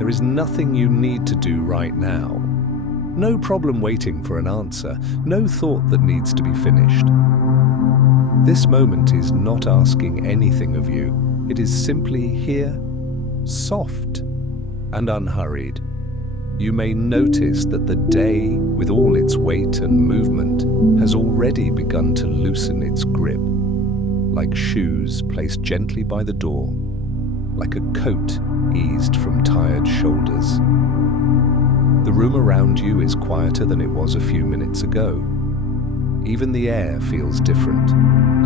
There is nothing you need to do right now. No problem waiting for an answer, no thought that needs to be finished. This moment is not asking anything of you. It is simply here, soft and unhurried. You may notice that the day, with all its weight and movement, has already begun to loosen its grip, like shoes placed gently by the door, like a coat eased from tired shoulders. The room around you is quieter than it was a few minutes ago. Even the air feels different,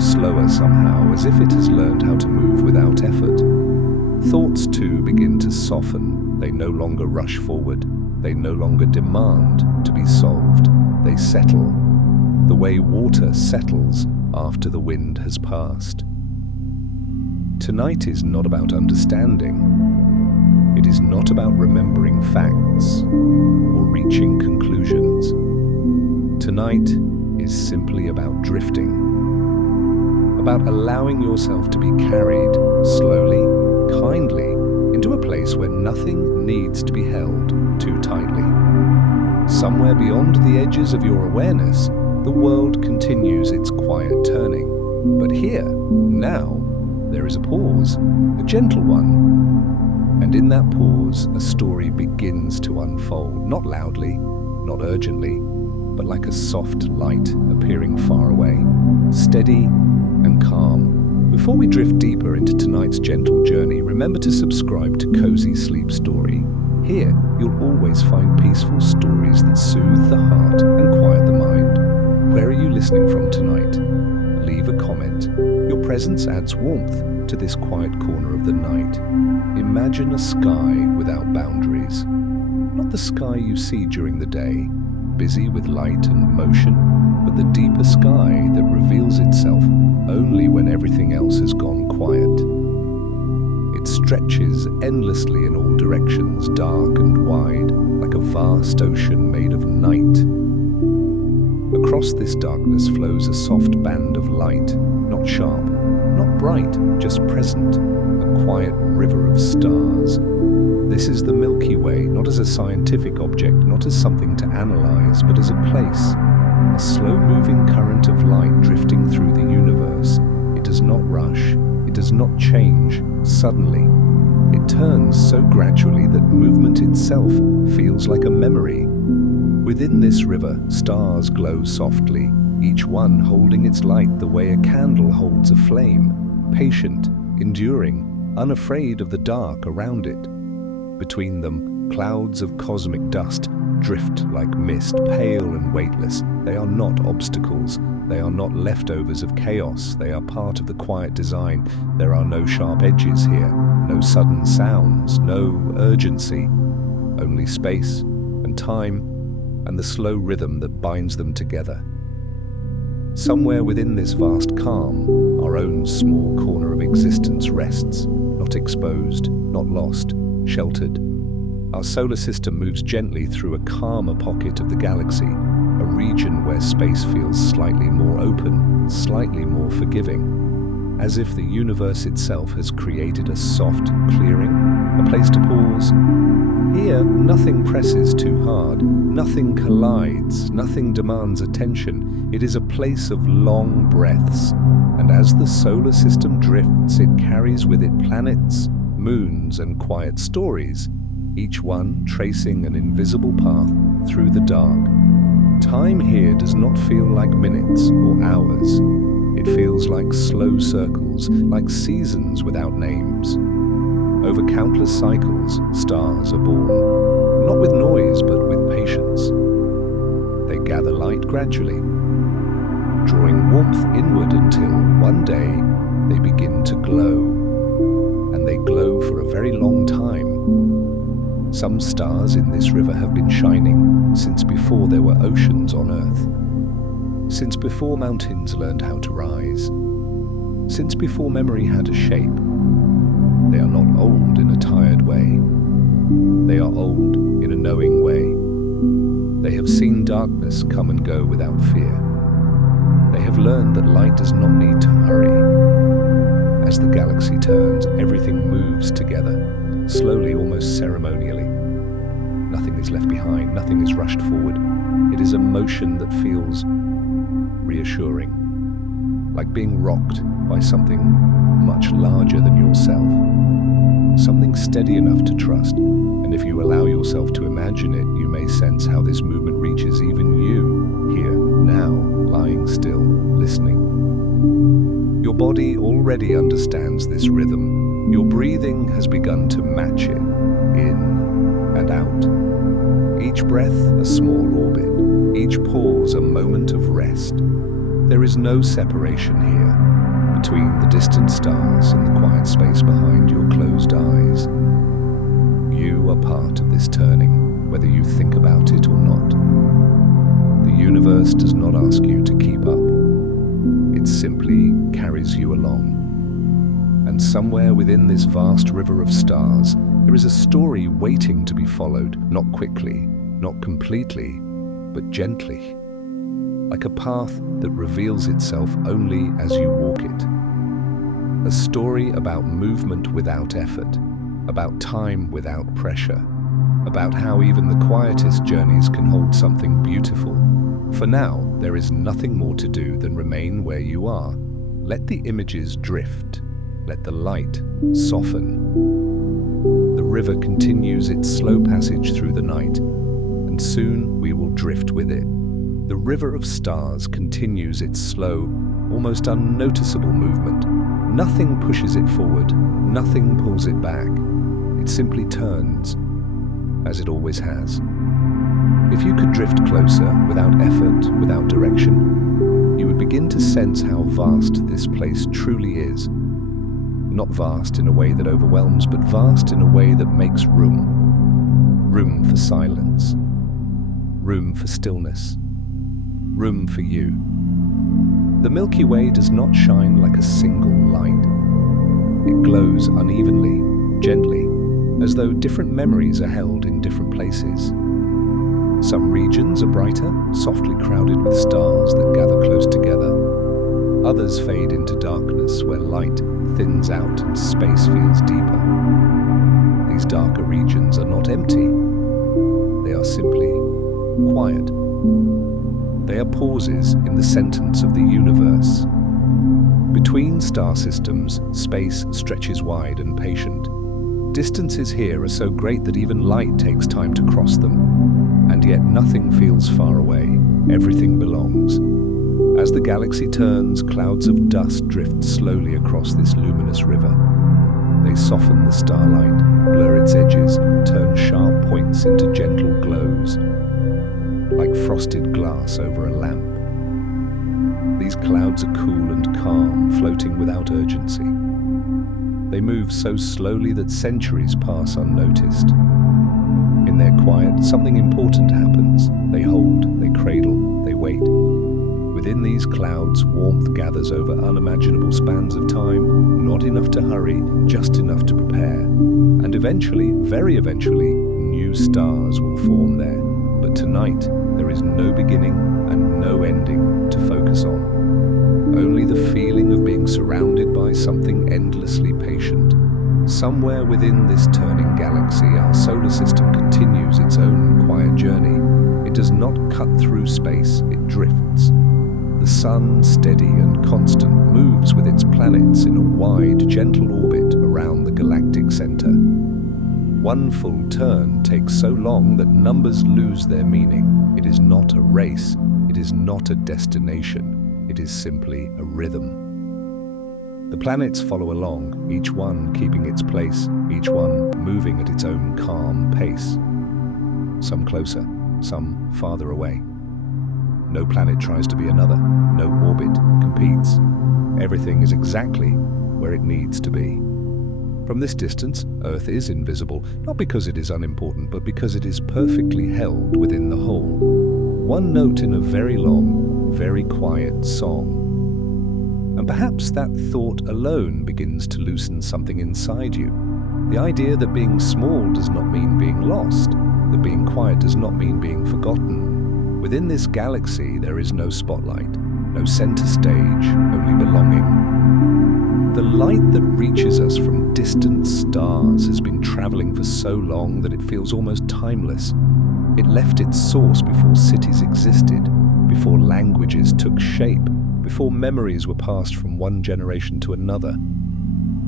slower somehow, as if it has learned how to move without effort. Thoughts too begin to soften. They no longer rush forward. They no longer demand to be solved. They settle, the way water settles after the wind has passed. Tonight is not about understanding. It is not about remembering facts or reaching conclusions. Tonight is simply about drifting, about allowing yourself to be carried slowly, kindly, into a place where nothing needs to be held too tightly. Somewhere beyond the edges of your awareness, the world continues its quiet turning. But here, now, there is a pause, a gentle one. And in that pause, a story begins to unfold, not loudly, not urgently, but like a soft light appearing far away, steady and calm. Before we drift deeper into tonight's gentle journey, remember to subscribe to Cozy Sleep Story. Here, you'll always find peaceful stories that soothe the heart and quiet the mind. Where are you listening from tonight? Leave a comment. Your presence adds warmth to this quiet corner of the night. Imagine a sky without boundaries. Not the sky you see during the day, busy with light and motion, but the deeper sky that reveals itself only when everything else has gone quiet. It stretches endlessly in all directions, dark and wide, like a vast ocean made of night. Across this darkness flows a soft band of light, not sharp, not bright, just present, a quiet river of stars. This is the Milky Way, not as a scientific object, not as something to analyze, but as a place, a slow-moving current of light drifting through the universe. It does not rush, it does not change suddenly. It turns so gradually that movement itself feels like a memory. Within this river, stars glow softly, each one holding its light the way a candle holds a flame, patient, enduring, unafraid of the dark around it. Between them, clouds of cosmic dust drift like mist, pale and weightless. They are not obstacles. They are not leftovers of chaos. They are part of the quiet design. There are no sharp edges here, no sudden sounds, no urgency, only space and time and the slow rhythm that binds them together. Somewhere within this vast calm, our own small corner of existence rests, not exposed, not lost, sheltered. Our solar system moves gently through a calmer pocket of the galaxy, a region where space feels slightly more open, slightly more forgiving, as if the universe itself has created a soft clearing, a place to pause. Here, nothing presses too hard, nothing collides, nothing demands attention. It is a place of long breaths, and as the solar system drifts, it carries with it planets, moons, and quiet stories, each one tracing an invisible path through the dark. Time here does not feel like minutes or hours. It feels like slow circles, like seasons without names. Over countless cycles, stars are born, not with noise but with patience. They gather light gradually, drawing warmth inward until one day they begin to glow, and they glow for a very long time. Some stars in this river have been shining since before there were oceans on Earth, since before mountains learned how to rise, since before memory had a shape. They are not old in a tired way. They are old in a knowing way. They have seen darkness come and go without fear. They have learned that light does not need to hurry. As the galaxy turns, everything moves together. slowly, almost ceremonially. Nothing is left behind, nothing is rushed forward. It is a motion that feels reassuring, like being rocked by something much larger than yourself, something steady enough to trust. And if you allow yourself to imagine it, you may sense how this movement reaches even you, here, now, lying still, listening. Your body already understands this rhythm. Your breathing has begun to match it, in and out. Each breath a small orbit, each pause a moment of rest. There is no separation here between the distant stars and the quiet space behind your closed eyes. You are part of this turning, whether you think about it or not. The universe does not ask you to keep up. It simply carries you along. And somewhere within this vast river of stars, there is a story waiting to be followed, not quickly, not completely, but gently, like a path that reveals itself only as you walk it. A story about movement without effort, about time without pressure, about how even the quietest journeys can hold something beautiful. For now, there is nothing more to do than remain where you are. Let the images drift. Let the light soften. The river continues its slow passage through the night, and soon we will drift with it. The river of stars continues its slow, almost unnoticeable movement. Nothing pushes it forward, nothing pulls it back. It simply turns, as it always has. If you could drift closer, without effort, without direction, you would begin to sense how vast this place truly is. Not vast in a way that overwhelms, but vast in a way that makes room. Room for silence. Room for stillness. Room for you. The Milky Way does not shine like a single light. It glows unevenly, gently, as though different memories are held in different places. Some regions are brighter, softly crowded with stars that gather close together. Others fade into darkness where light thins out and space feels deeper. These darker regions are not empty. They are simply quiet. They are pauses in the sentence of the universe. Between star systems, space stretches wide and patient. Distances here are so great that even light takes time to cross them. And yet nothing feels far away. Everything belongs. As the galaxy turns, clouds of dust drift slowly across this luminous river. They soften the starlight, blur its edges, turn sharp points into gentle glows, like frosted glass over a lamp. These clouds are cool and calm, floating without urgency. They move so slowly that centuries pass unnoticed. In their quiet, something important happens. They hold, they cradle, they wait. Within these clouds, warmth gathers over unimaginable spans of time, not enough to hurry, just enough to prepare. And eventually, very eventually, new stars will form there. But tonight, there is no beginning and no ending to focus on. Only the feeling of being surrounded by something endlessly patient. Somewhere within this turning galaxy, our solar system continues its own quiet journey. It does not cut through space, it drifts. The sun, steady and constant, moves with its planets in a wide, gentle orbit around the galactic center. One full turn takes so long that numbers lose their meaning. It is not a race, it is not a destination, it is simply a rhythm. The planets follow along, each one keeping its place, each one moving at its own calm pace. Some closer, some farther away. No planet tries to be another, no orbit competes. Everything is exactly where it needs to be. From this distance, Earth is invisible, not because it is unimportant, but because it is perfectly held within the whole. One note in a very long, very quiet song. And perhaps that thought alone begins to loosen something inside you. The idea that being small does not mean being lost, that being quiet does not mean being forgotten. Within this galaxy, there is no spotlight, no center stage, only belonging. The light that reaches us from distant stars has been traveling for so long that it feels almost timeless. It left its source before cities existed, before languages took shape, before memories were passed from one generation to another.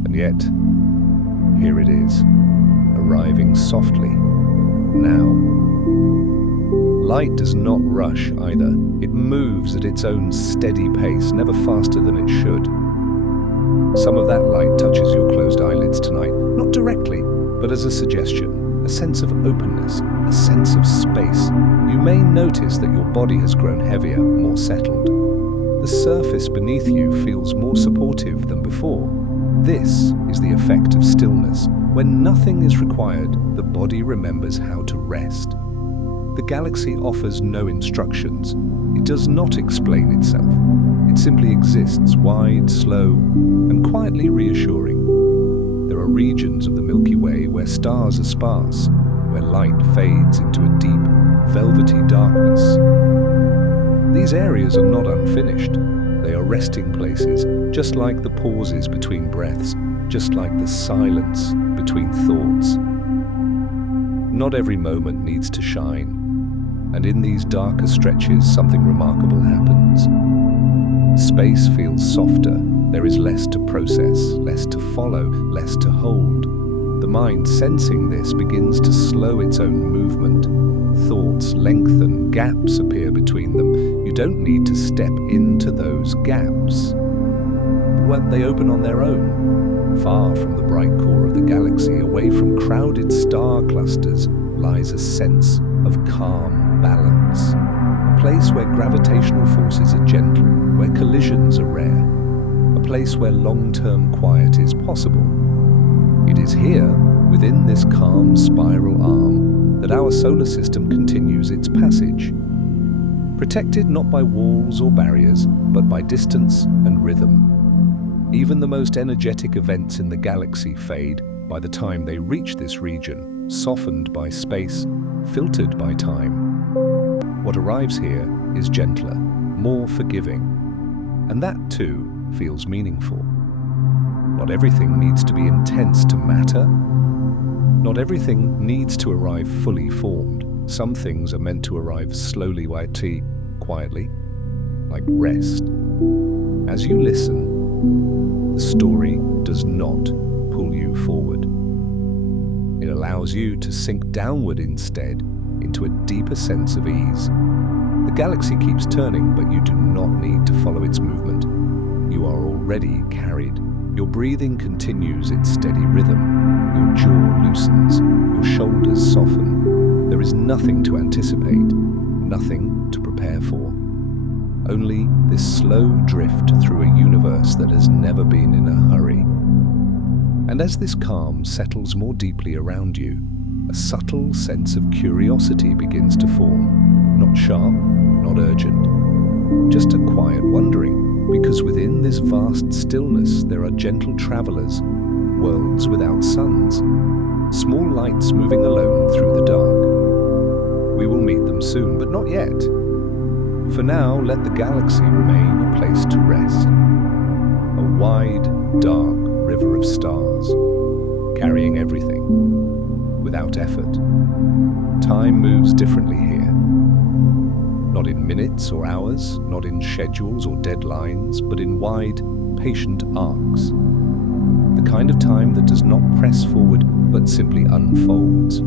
And yet, here it is, arriving softly, now. Light does not rush either. It moves at its own steady pace, never faster than it should. Some of that light touches your closed eyelids tonight, not directly, but as a suggestion, a sense of openness, a sense of space. You may notice that your body has grown heavier, more settled. The surface beneath you feels more supportive than before. This is the effect of stillness. When nothing is required, the body remembers how to rest. The galaxy offers no instructions. It does not explain itself. It simply exists, wide, slow, and quietly reassuring. There are regions of the Milky Way where stars are sparse, where light fades into a deep, velvety darkness. These areas are not unfinished. They are resting places, just like the pauses between breaths, just like the silence between thoughts. Not every moment needs to shine, and in these darker stretches, something remarkable happens. Space feels softer. There is less to process, less to follow, less to hold. The mind, sensing this, begins to slow its own movement. Thoughts lengthen, gaps appear between them. You don't need to step into those gaps. They open on their own. Far from the bright core of the galaxy, away from crowded star clusters, lies a sense of calm balance. A place where gravitational forces are gentle, where collisions are rare. A place where long-term quiet is possible. It is here, within this calm spiral arm, that our solar system continues its passage. Protected not by walls or barriers, but by distance and rhythm. Even the most energetic events in the galaxy fade by the time they reach this region, softened by space, filtered by time. What arrives here is gentler, more forgiving, and that too feels meaningful. Not everything needs to be intense to matter. Not everything needs to arrive fully formed. Some things are meant to arrive slowly, quietly, like rest. As you listen, the story does not pull you forward. It allows you to sink downward instead, into a deeper sense of ease. The galaxy keeps turning, but you do not need to follow its movement. You are already carried. Your breathing continues its steady rhythm. Your jaw loosens. Your shoulders soften. There is nothing to anticipate, nothing to prepare for. Only this slow drift through a universe that has never been in a hurry. And as this calm settles more deeply around you, a subtle sense of curiosity begins to form. Not sharp, not urgent. Just a quiet wondering, because within this vast stillness there are gentle travelers, worlds without suns, small lights moving alone through the dark. We will meet them soon, but not yet. For now, let the galaxy remain a place to rest. A wide, dark river of stars, carrying everything, without effort. Time moves differently here. Not in minutes or hours, not in schedules or deadlines, but in wide, patient arcs. The kind of time that does not press forward, but simply unfolds.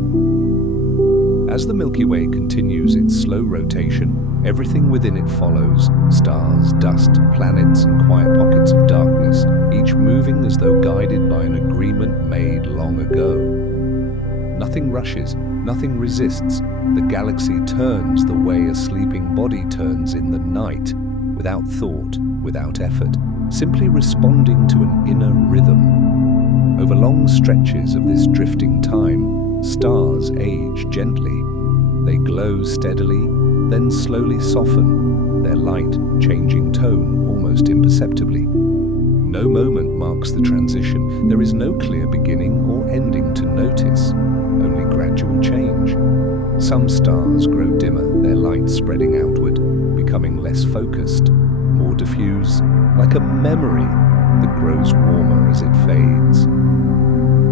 As the Milky Way continues its slow rotation, everything within it follows: stars, dust, planets, and quiet pockets of darkness, each moving as though guided by an agreement made long ago. Nothing rushes, nothing resists. The galaxy turns the way a sleeping body turns in the night, without thought, without effort, simply responding to an inner rhythm. Over long stretches of this drifting time, stars age gently. They glow steadily, then slowly soften, their light changing tone almost imperceptibly. No moment marks the transition. There is no clear beginning or ending to notice, only gradual change. Some stars grow dimmer, their light spreading outward, becoming less focused, more diffuse, like a memory that grows warmer as it fades.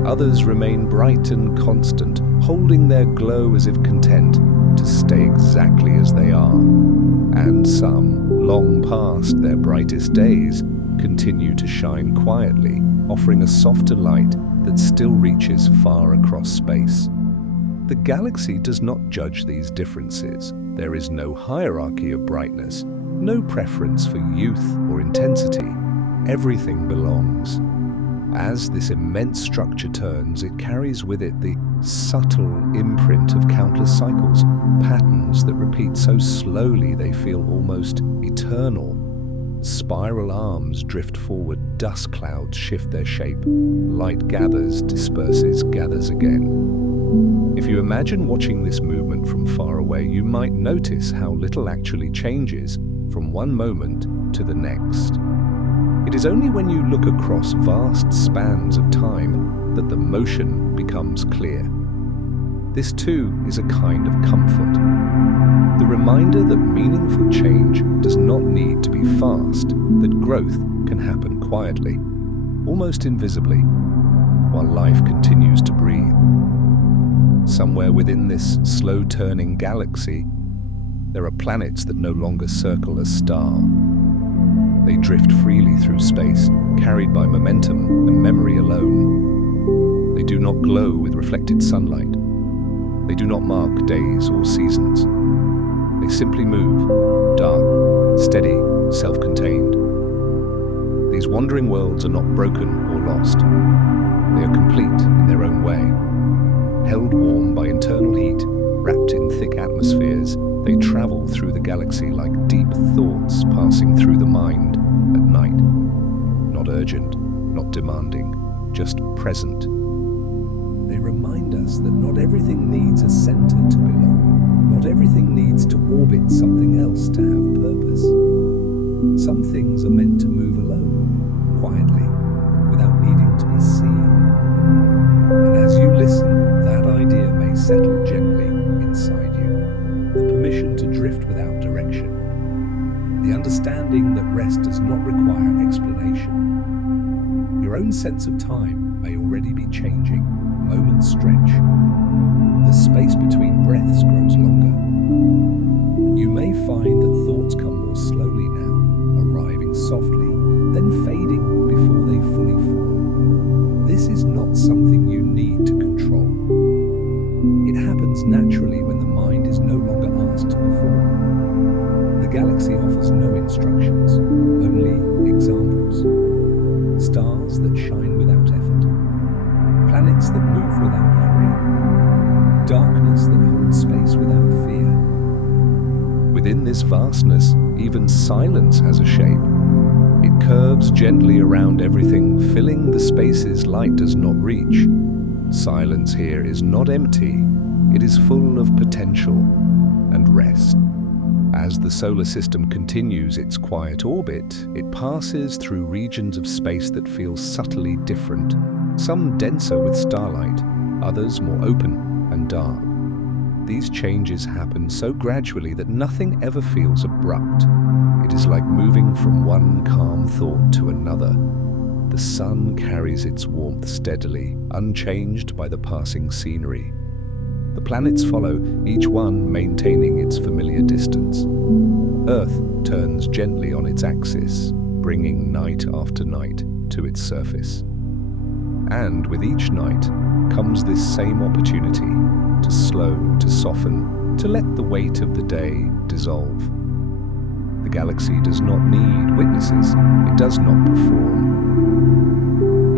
Others remain bright and constant, holding their glow as if content to stay exactly as they are. And some, long past their brightest days, continue to shine quietly, offering a softer light that still reaches far across space. The galaxy does not judge these differences. There is no hierarchy of brightness, no preference for youth or intensity. Everything belongs. As this immense structure turns, it carries with it the subtle imprint of countless cycles, patterns that repeat so slowly they feel almost eternal. Spiral arms drift forward, dust clouds shift their shape, light gathers, disperses, gathers again. If you imagine watching this movement from far away, you might notice how little actually changes from one moment to the next. It is only when you look across vast spans of time that the motion becomes clear. This too is a kind of comfort. The reminder that meaningful change does not need to be fast, that growth can happen quietly, almost invisibly, while life continues to breathe. Somewhere within this slow-turning galaxy, there are planets that no longer circle a star. They drift freely through space, carried by momentum and memory alone. They do not glow with reflected sunlight. They do not mark days or seasons. They simply move, dark, steady, self-contained. These wandering worlds are not broken or lost. They are complete in their own way. Held warm by internal heat, wrapped in thick atmospheres, they travel through the galaxy like deep thoughts passing through the mind at night. Not urgent, not demanding, just present. They remind us that not everything needs a center to belong. Not everything needs to orbit something else to have purpose. Some things are meant to move alone, quietly, without needing to be seen. And as you listen, that idea may settle gently inside you. The permission to drift without direction. The understanding that rest does not require explanation. Your own sense of time may already be changing. Moments stretch. The space between breaths grows longer. You may find that thoughts come more slowly now, arriving softly, then fading before they fully form. This is not something you need to control. It happens naturally when the mind is no longer asked to perform. The galaxy offers no instructions, only examples. Stars that shine without effort. Planets that move without hurry. Darkness that holds space without fear. Within this vastness, even silence has a shape. It curves gently around everything, filling the spaces light does not reach. Silence here is not empty, it is full of potential and rest. As the solar system continues its quiet orbit, it passes through regions of space that feel subtly different, some denser with starlight, others more open and dark. These changes happen so gradually that nothing ever feels abrupt. It is like moving from one calm thought to another. The sun carries its warmth steadily, unchanged by the passing scenery. The planets follow, each one maintaining its familiar distance. Earth turns gently on its axis, bringing night after night to its surface. And with each night comes this same opportunity to slow, to soften, to let the weight of the day dissolve. The galaxy does not need witnesses, it does not perform.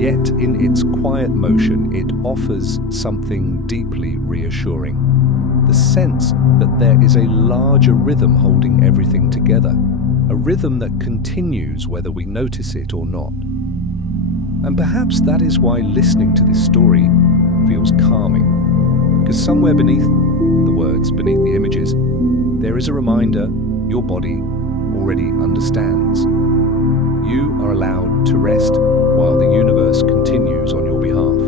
Yet in its quiet motion, it offers something deeply reassuring. The sense that there is a larger rhythm holding everything together, a rhythm that continues whether we notice it or not. And perhaps that is why listening to this story feels calming. Because somewhere beneath the words, beneath the images, there is a reminder your body already understands. You are allowed to rest while the universe continues on your behalf.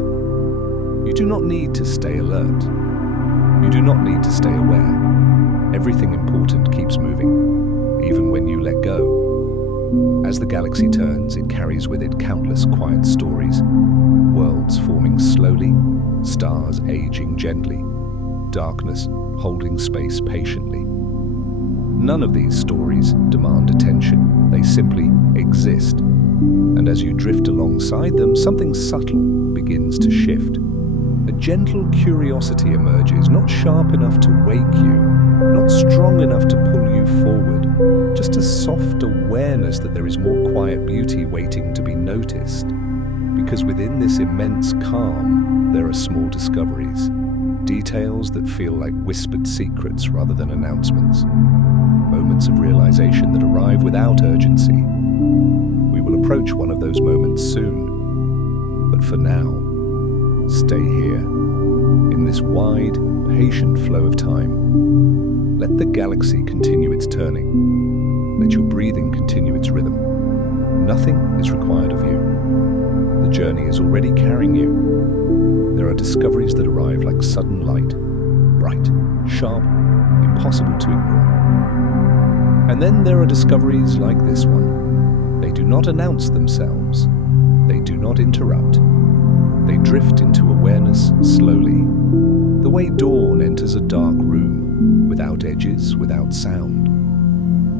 You do not need to stay alert. You do not need to stay aware. Everything important keeps moving, even when you let go. As the galaxy turns, it carries with it countless quiet stories. Worlds forming slowly, stars aging gently, darkness holding space patiently. None of these stories demand attention, they simply exist. And as you drift alongside them, something subtle begins to shift. A gentle curiosity emerges, not sharp enough to wake you, not strong enough to pull you forward, just a soft awareness that there is more quiet beauty waiting to be noticed. Because within this immense calm, there are small discoveries, details that feel like whispered secrets rather than announcements, moments of realization that arrive without urgency. We will approach one of those moments soon, but for now, stay here, in this wide, patient flow of time. Let the galaxy continue its turning. Let your breathing continue its rhythm. Nothing is required of you. The journey is already carrying you. There are discoveries that arrive like sudden light, bright, sharp, impossible to ignore. And then there are discoveries like this one. They do not announce themselves. They do not interrupt. They drift into awareness slowly, the way dawn enters a dark room, without edges, without sound.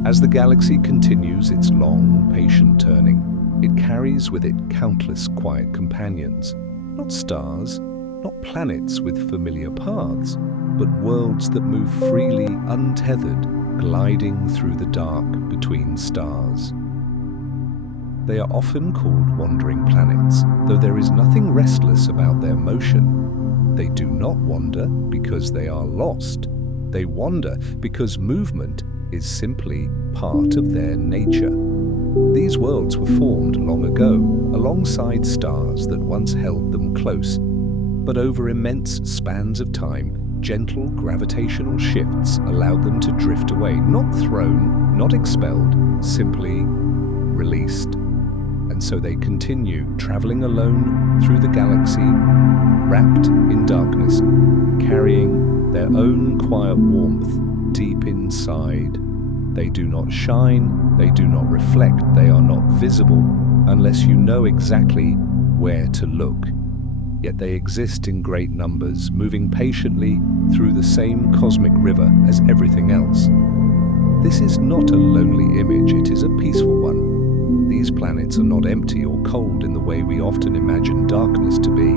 As the galaxy continues its long, patient turning, it carries with it countless quiet companions, not stars, not planets with familiar paths, but worlds that move freely, untethered, gliding through the dark between stars. They are often called wandering planets, though there is nothing restless about their motion. They do not wander because they are lost. They wander because movement is simply part of their nature. These worlds were formed long ago, alongside stars that once held them close. But over immense spans of time, gentle gravitational shifts allowed them to drift away, not thrown, not expelled, simply released. And so they continue traveling alone through the galaxy, wrapped in darkness, carrying their own quiet warmth deep inside. They do not shine, they do not reflect, they are not visible unless you know exactly where to look. Yet they exist in great numbers, moving patiently through the same cosmic river as everything else. This is not a lonely image, it is a peaceful one. These planets are not empty or cold in the way we often imagine darkness to be.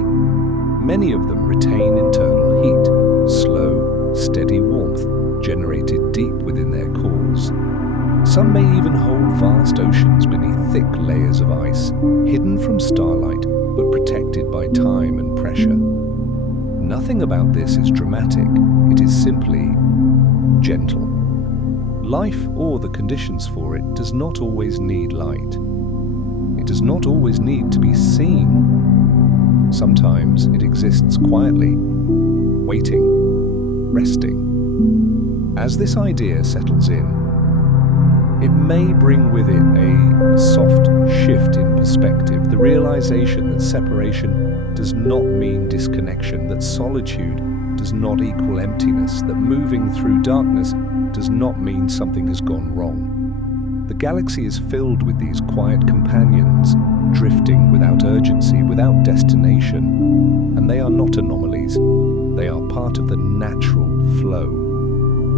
Many of them retain internal heat, slow, steady warmth, generated deep within their cores. Some may even hold vast oceans beneath thick layers of ice, hidden from starlight, but protected by time and pressure. Nothing about this is dramatic, it is simply gentle. Life, or the conditions for it, does not always need light. It does not always need to be seen. Sometimes it exists quietly, waiting, resting. As this idea settles in, it may bring with it a soft shift in perspective, the realization that separation does not mean disconnection, that solitude does not equal emptiness, that moving through darkness does not mean something has gone wrong. The galaxy is filled with these quiet companions, drifting without urgency, without destination, and they are not anomalies. They are part of the natural flow.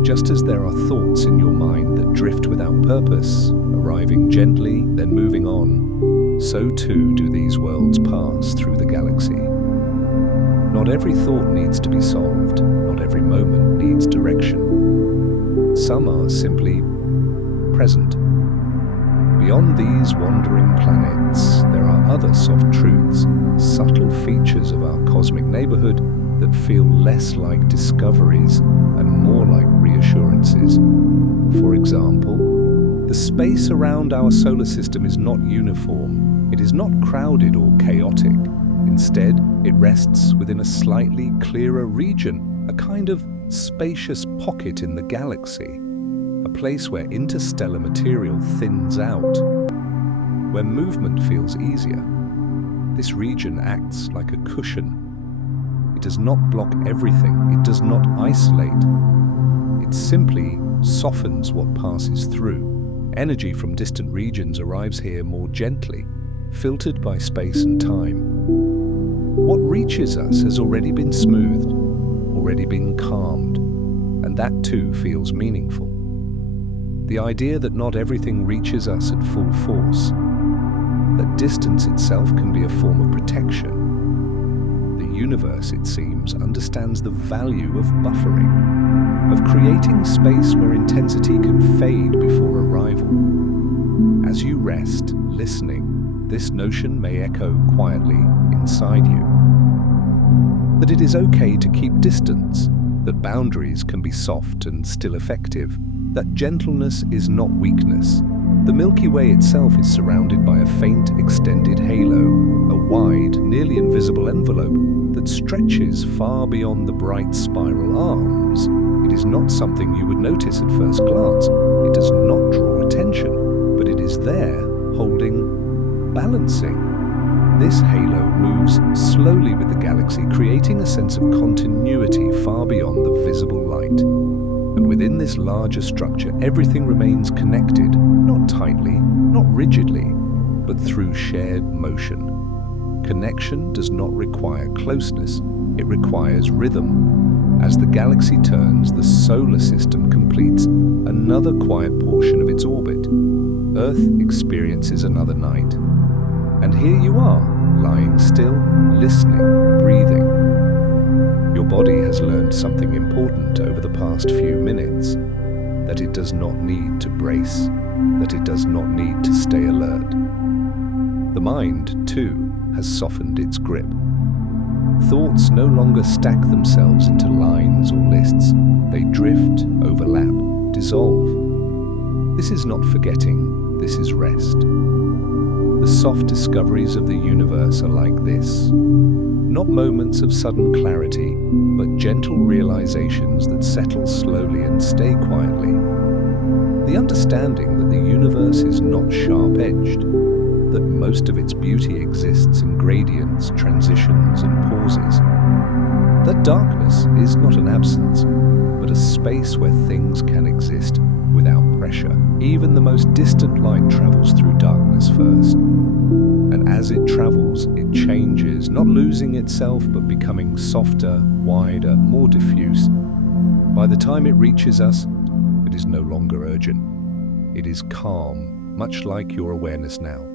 Just as there are thoughts in your mind that drift without purpose, arriving gently, then moving on, so too do these worlds pass through the galaxy. Not every thought needs to be solved, not every moment needs direction. Some are simply present. Beyond these wandering planets, there are other soft truths, subtle features of our cosmic neighborhood that feel less like discoveries and more like reassurances. For example, the space around our solar system is not uniform. It is not crowded or chaotic. Instead, it rests within a slightly clearer region, a kind of spacious pocket in the galaxy, a place where interstellar material thins out, where movement feels easier. This region acts like a cushion. It does not block everything, it does not isolate. It simply softens what passes through, Energy from distant regions arrives here more gently, filtered by space and time. What reaches us has already been smoothed, already been calmed, and that too feels meaningful. The idea that not everything reaches us at full force, that distance itself can be a form of protection. The universe, it seems, understands the value of buffering, of creating space where intensity can fade before arrival. As you rest, listening, this notion may echo quietly inside you. That it is okay to keep distance, that boundaries can be soft and still effective, that gentleness is not weakness. The Milky Way itself is surrounded by a faint, extended halo, a wide, nearly invisible envelope that stretches far beyond the bright spiral arms. It is not something you would notice at first glance. It does not draw attention, but it is there, holding, balancing. This halo moves slowly with the galaxy, creating a sense of continuity far beyond the visible light. And within this larger structure, everything remains connected, not tightly, not rigidly, but through shared motion. Connection does not require closeness, it requires rhythm. As the galaxy turns, the solar system completes another quiet portion of its orbit. Earth experiences another night. And here you are, lying still, listening, breathing. Your body has learned something important over the past few minutes, that it does not need to brace, that it does not need to stay alert. The mind, too, has softened its grip. Thoughts no longer stack themselves into lines or lists. They drift, overlap, dissolve. This is not forgetting, this is rest. The soft discoveries of the universe are like this. Not moments of sudden clarity, but gentle realizations that settle slowly and stay quietly. The understanding that the universe is not sharp-edged, that most of its beauty exists in gradients, transitions, and pauses. That darkness is not an absence, but a space where things can exist without pressure. Even the most distant light travels through darkness first. And as it travels, it changes, not losing itself, but becoming softer, wider, more diffuse. By the time it reaches us, it is no longer urgent. It is calm, much like your awareness now.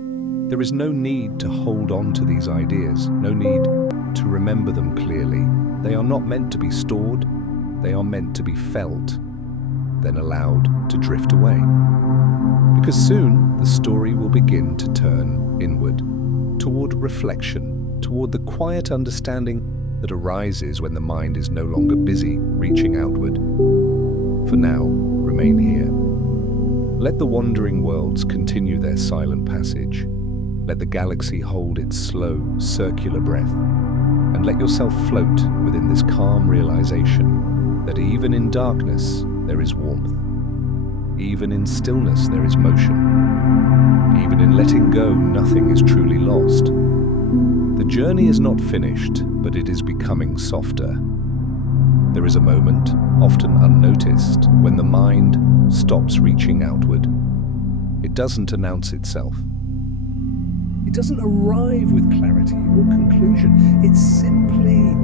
There is no need to hold on to these ideas, no need to remember them clearly. They are not meant to be stored, they are meant to be felt, then allowed to drift away. Because soon the story will begin to turn inward, toward reflection, toward the quiet understanding that arises when the mind is no longer busy reaching outward. For now, remain here. Let the wandering worlds continue their silent passage. Let the galaxy hold its slow, circular breath, and let yourself float within this calm realization that even in darkness there is warmth. Even in stillness there is motion. Even in letting go, nothing is truly lost. The journey is not finished, but it is becoming softer. There is a moment, often unnoticed, when the mind stops reaching outward. It doesn't announce itself. It doesn't arrive with clarity or conclusion. It simply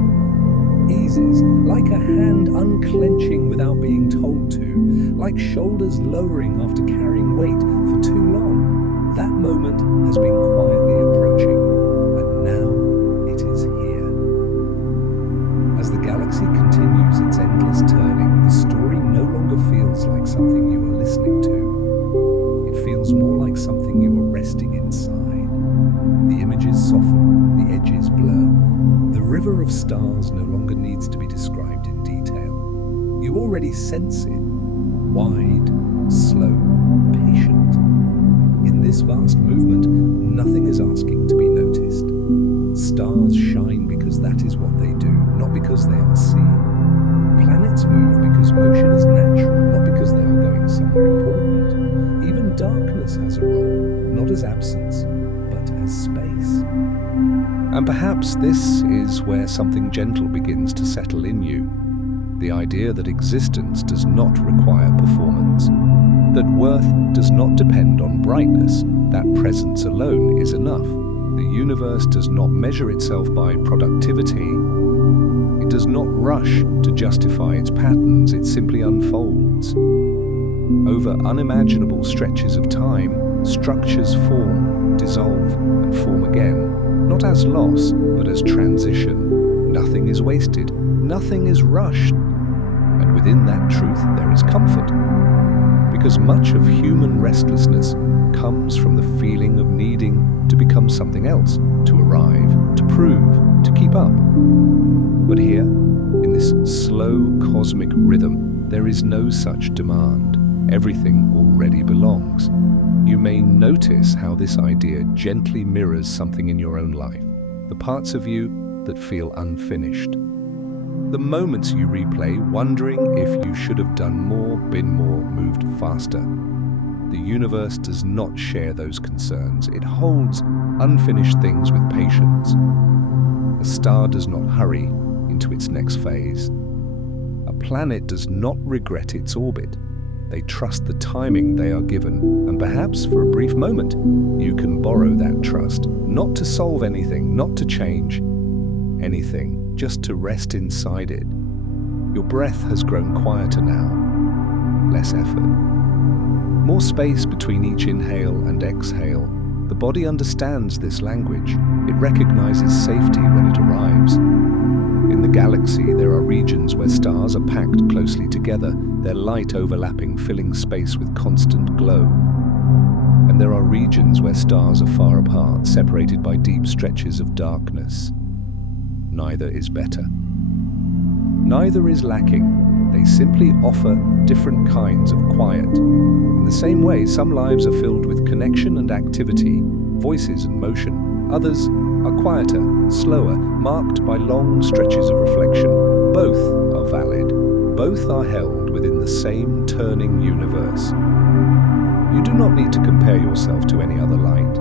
eases, like a hand unclenching without being told to, like shoulders lowering after carrying weight for too long. That moment has been quietly approaching, and now it is here. As the galaxy continues its endless turning, the story no longer feels like something you are listening to. It feels more like something you are resting inside. The images soften, the edges blur. The river of stars no longer needs to be described in detail. You already sense it. Wide, slow, patient. In this vast movement, nothing is asking to be noticed. Stars shine because that is what they do, not because they are seen. Planets move because motion is natural, not because they are going somewhere important. Even darkness has a role, not as absence, but as space. And perhaps this is where something gentle begins to settle in you. The idea that existence does not require performance. that worth does not depend on brightness, that presence alone is enough. The universe does not measure itself by productivity. It does not rush to justify its patterns, it simply unfolds. Over unimaginable stretches of time, structures form, dissolve, and form again, not as loss, but as transition. Nothing is wasted, nothing is rushed. And within that truth there is comfort, because much of human restlessness comes from the feeling of needing to become something else, to arrive, to prove, to keep up. But here, in this slow cosmic rhythm, there is no such demand. Everything already belongs. You may notice how this idea gently mirrors something in your own life, the parts of you that feel unfinished. The moments you replay, wondering if you should have done more, been more, moved faster. The universe does not share those concerns. It holds unfinished things with patience. A star does not hurry into its next phase. A planet does not regret its orbit. They trust the timing they are given, and perhaps for a brief moment, you can borrow that trust, not to solve anything, not to change anything, just to rest inside it. Your breath has grown quieter now, less effort. More space between each inhale and exhale. The body understands this language. It recognizes safety when it arrives. In the galaxy, there are regions where stars are packed closely together, their light overlapping, filling space with constant glow. And there are regions where stars are far apart, separated by deep stretches of darkness. Neither is better. Neither is lacking. They simply offer different kinds of quiet. In the same way, some lives are filled with connection and activity, voices and motion. Others are quieter, slower, marked by long stretches of reflection. Both are valid. Both are held within the same turning universe. You do not need to compare yourself to any other light.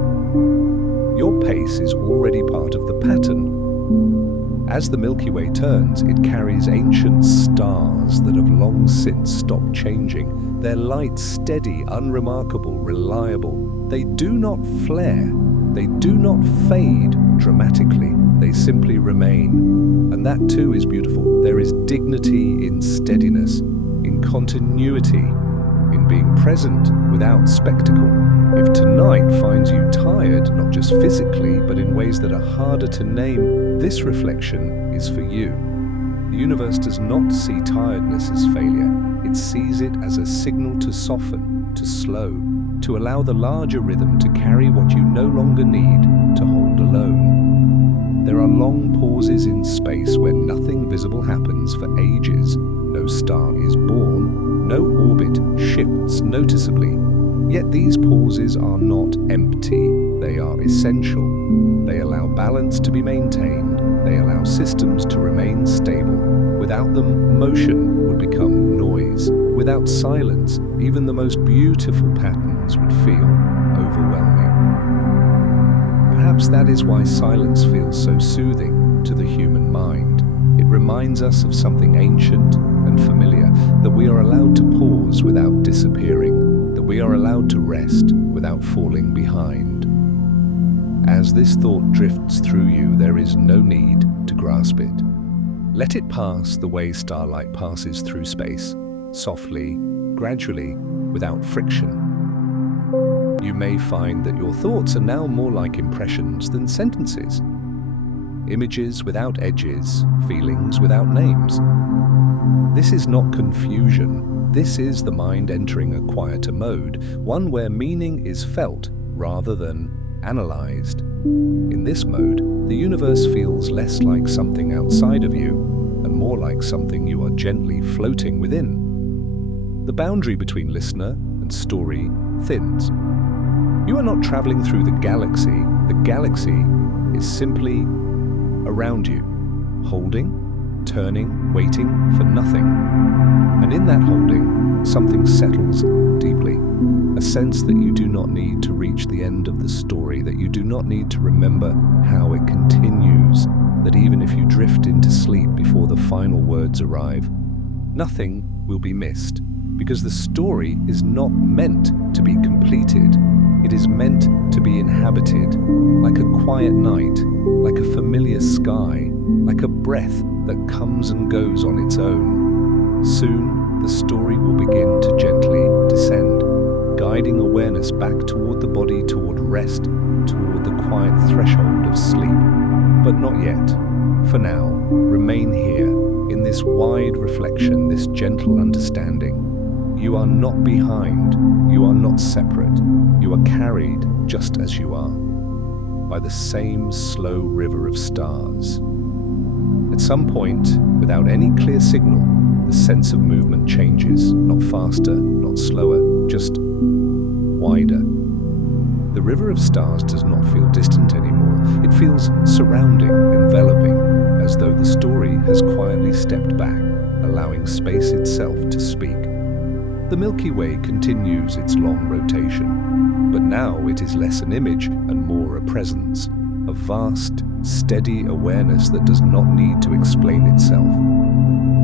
Your pace is already part of the pattern. As the Milky Way turns, it carries ancient stars that have long since stopped changing. Their light steady, unremarkable, reliable. They do not flare. They do not fade dramatically. They simply remain. And that too is beautiful. There is dignity in steadiness, in continuity, in being present without spectacle. If tonight finds you tired, not just physically, but in ways that are harder to name, this reflection is for you. The universe does not see tiredness as failure. It sees it as a signal to soften, to slow, to allow the larger rhythm to carry what you no longer need to hold alone. There are long pauses in space where nothing visible happens for ages. No star is born, no orbit shifts noticeably. Yet these pauses are not empty, they are essential. They allow balance to be maintained, they allow systems to remain stable. Without them, motion would become noise. Without silence, even the most beautiful patterns would feel overwhelming. Perhaps that is why silence feels so soothing to the human mind. It reminds us of something ancient and familiar, that we are allowed to pause without disappearing. We are allowed to rest without falling behind. As this thought drifts through you, there is no need to grasp it. Let it pass the way starlight passes through space, softly, gradually, without friction. You may find that your thoughts are now more like impressions than sentences. Images without edges, feelings without names. This is not confusion. This is the mind entering a quieter mode, one where meaning is felt rather than analyzed. In this mode, the universe feels less like something outside of you and more like something you are gently floating within. The boundary between listener and story thins. You are not traveling through the galaxy. The galaxy is simply around you, holding, turning, waiting for nothing. And in that holding, something settles deeply. A sense that you do not need to reach the end of the story, that you do not need to remember how it continues, that even if you drift into sleep before the final words arrive, nothing will be missed. because the story is not meant to be completed. It is meant to be inhabited, like a quiet night, like a familiar sky, like a breath that comes and goes on its own. Soon, the story will begin to gently descend, guiding awareness back toward the body, toward rest, toward the quiet threshold of sleep. But not yet. For now, remain here, in this wide reflection, this gentle understanding. You are not behind, you are not separate, you are carried just as you are, by the same slow river of stars. At some point, without any clear signal, the sense of movement changes, not faster, not slower, just wider. The river of stars does not feel distant anymore. It feels surrounding, enveloping, as though the story has quietly stepped back, allowing space itself to speak. The Milky Way continues its long rotation, but now it is less an image and more a presence, a vast, steady awareness that does not need to explain itself.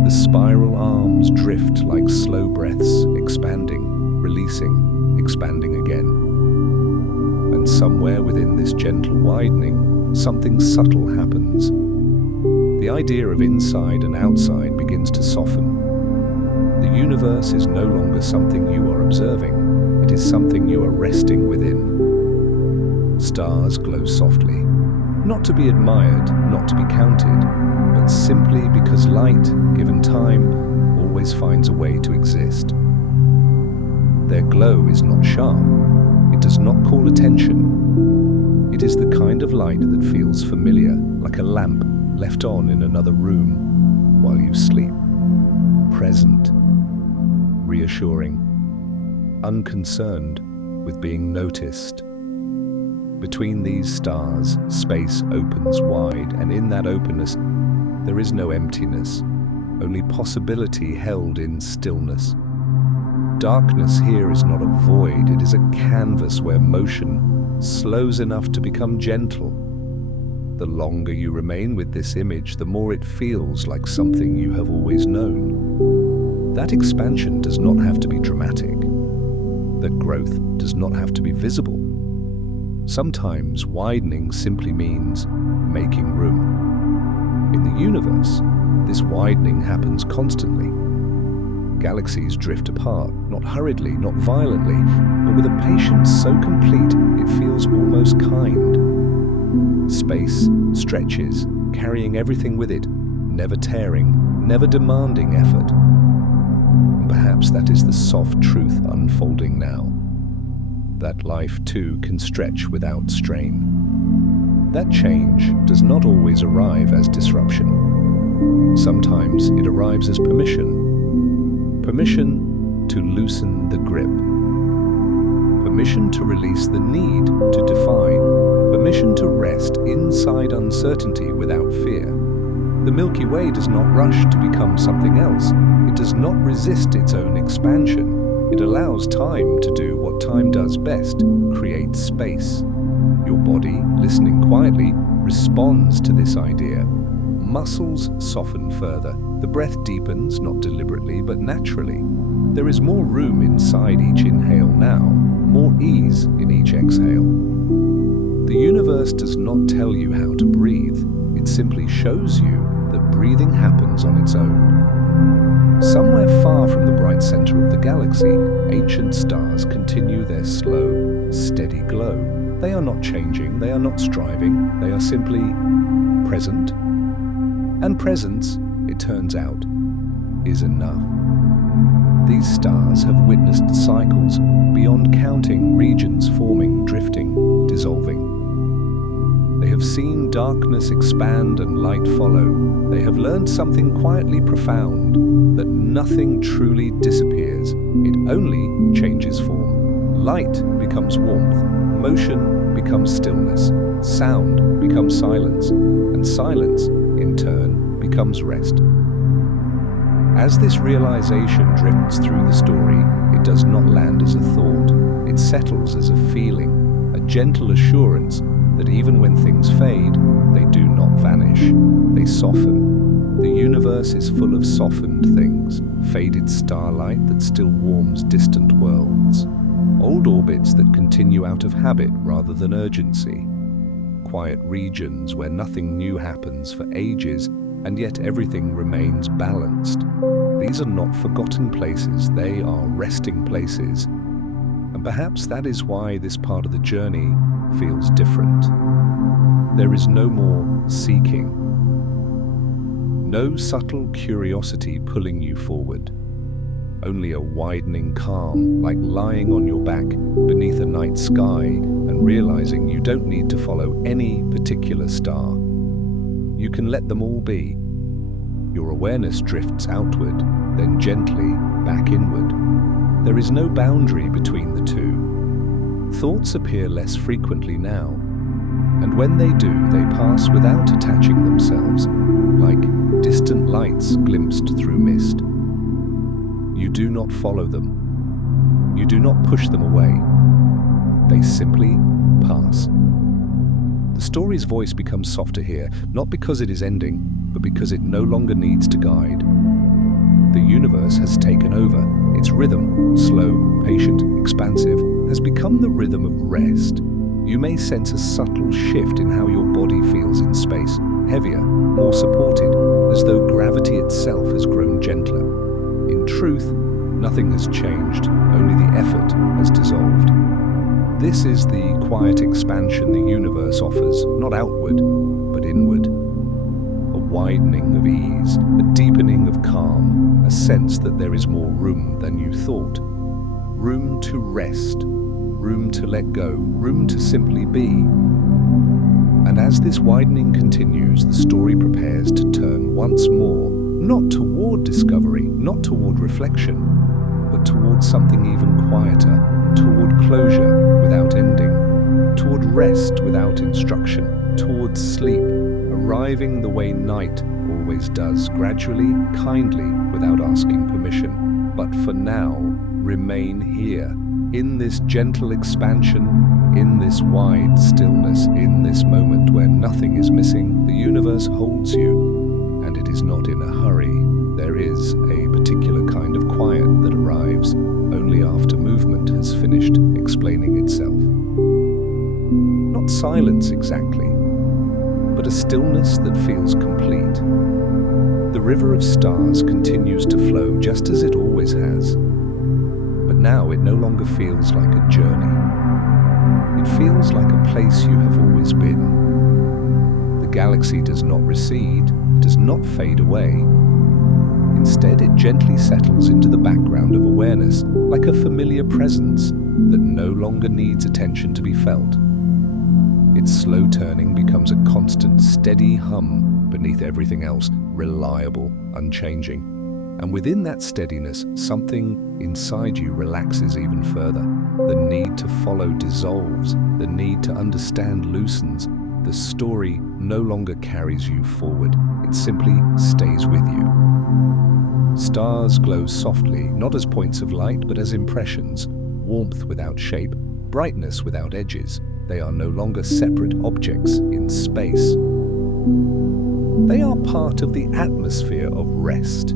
The spiral arms drift like slow breaths, expanding, releasing, expanding again. And somewhere within this gentle widening, something subtle happens. The idea of inside and outside begins to soften. The universe is no longer something you are observing, it is something you are resting within. Stars glow softly, not to be admired, not to be counted, but simply because light, given time, always finds a way to exist. Their glow is not sharp, it does not call attention. It is the kind of light that feels familiar, like a lamp left on in another room while you sleep. Present, reassuring, unconcerned with being noticed. Between these stars, space opens wide, and in that openness, there is no emptiness, only possibility held in stillness. Darkness here is not a void, it is a canvas where motion slows enough to become gentle. The longer you remain with this image, the more it feels like something you have always known. That expansion does not have to be dramatic. That growth does not have to be visible. Sometimes widening simply means making room. In the universe, this widening happens constantly. Galaxies drift apart, not hurriedly, not violently, but with a patience so complete it feels almost kind. Space stretches, carrying everything with it, never tearing, never demanding effort. And perhaps that is the soft truth unfolding now. That life too can stretch without strain. That change does not always arrive as disruption. Sometimes it arrives as permission. Permission to loosen the grip. Permission to release the need to define. Permission to rest inside uncertainty without fear. The Milky Way does not rush to become something else. It does not resist its own expansion. It allows time to do what time does best, create space. Your body, listening quietly, responds to this idea. Muscles soften further. The breath deepens, not deliberately, but naturally. There is more room inside each inhale now, more ease in each exhale. The universe does not tell you how to breathe. It simply shows you that breathing happens on its own. Somewhere far from the bright center of the galaxy, ancient stars continue their slow, steady glow. They are not changing, they are not striving, they are simply present. And presence, it turns out, is enough. These stars have witnessed cycles beyond counting, regions forming, drifting, dissolving. They have seen darkness expand and light follow. They have learned something quietly profound, that nothing truly disappears. It only changes form. Light becomes warmth, motion becomes stillness, sound becomes silence, and silence, in turn, becomes rest. As this realization drifts through the story, it does not land as a thought. It settles as a feeling, a gentle assurance that even when things fade, they do not vanish. They soften, The universe is full of softened things, faded starlight that still warms distant worlds, old orbits that continue out of habit rather than urgency, quiet regions where nothing new happens for ages and yet everything remains balanced. These are not forgotten places, they are resting places. And perhaps that is why this part of the journey feels different. There is no more seeking. No subtle curiosity pulling you forward. Only a widening calm, like lying on your back beneath a night sky and realizing you don't need to follow any particular star. You can let them all be. Your awareness drifts outward, then gently back inward. There is no boundary between the two. Thoughts appear less frequently now, and when they do, they pass without attaching themselves, like distant lights glimpsed through mist. You do not follow them. You do not push them away. They simply pass. The story's voice becomes softer here, not because it is ending, but because it no longer needs to guide. The universe has taken over. Its rhythm, slow, patient, expansive, has become the rhythm of rest. You may sense a subtle shift in how your body feels in space, heavier, more supported, as though gravity itself has grown gentler. In truth, nothing has changed, only the effort has dissolved. This is the quiet expansion the universe offers, not outward, but inward. A widening of ease, a deepening of calm, a sense that there is more room than you thought. Room to rest, room to let go, room to simply be. And as this widening continues, the story prepares to turn once more, not toward discovery, not toward reflection, but toward something even quieter, toward closure without ending, toward rest without instruction, toward sleep, arriving the way night always does, gradually, kindly, without asking permission. But for now, remain here, in this gentle expansion, in this wide stillness, in this moment where nothing is missing. The universe holds you, and it is not in a hurry. There is a particular kind of quiet that arrives only after movement has finished explaining itself. Not silence exactly, but a stillness that feels complete. The river of stars continues to flow just as it always has, but now it no longer feels like a journey. It feels like a place you have always been. The galaxy does not recede, it does not fade away. Instead, it gently settles into the background of awareness, like a familiar presence that no longer needs attention to be felt. Its slow turning becomes a constant, steady hum beneath everything else, reliable, unchanging. And within that steadiness, something inside you relaxes even further. The need to follow dissolves, the need to understand loosens. The story no longer carries you forward, it simply stays with you. Stars glow softly, not as points of light, but as impressions, warmth without shape, brightness without edges. They are no longer separate objects in space. They are part of the atmosphere of rest.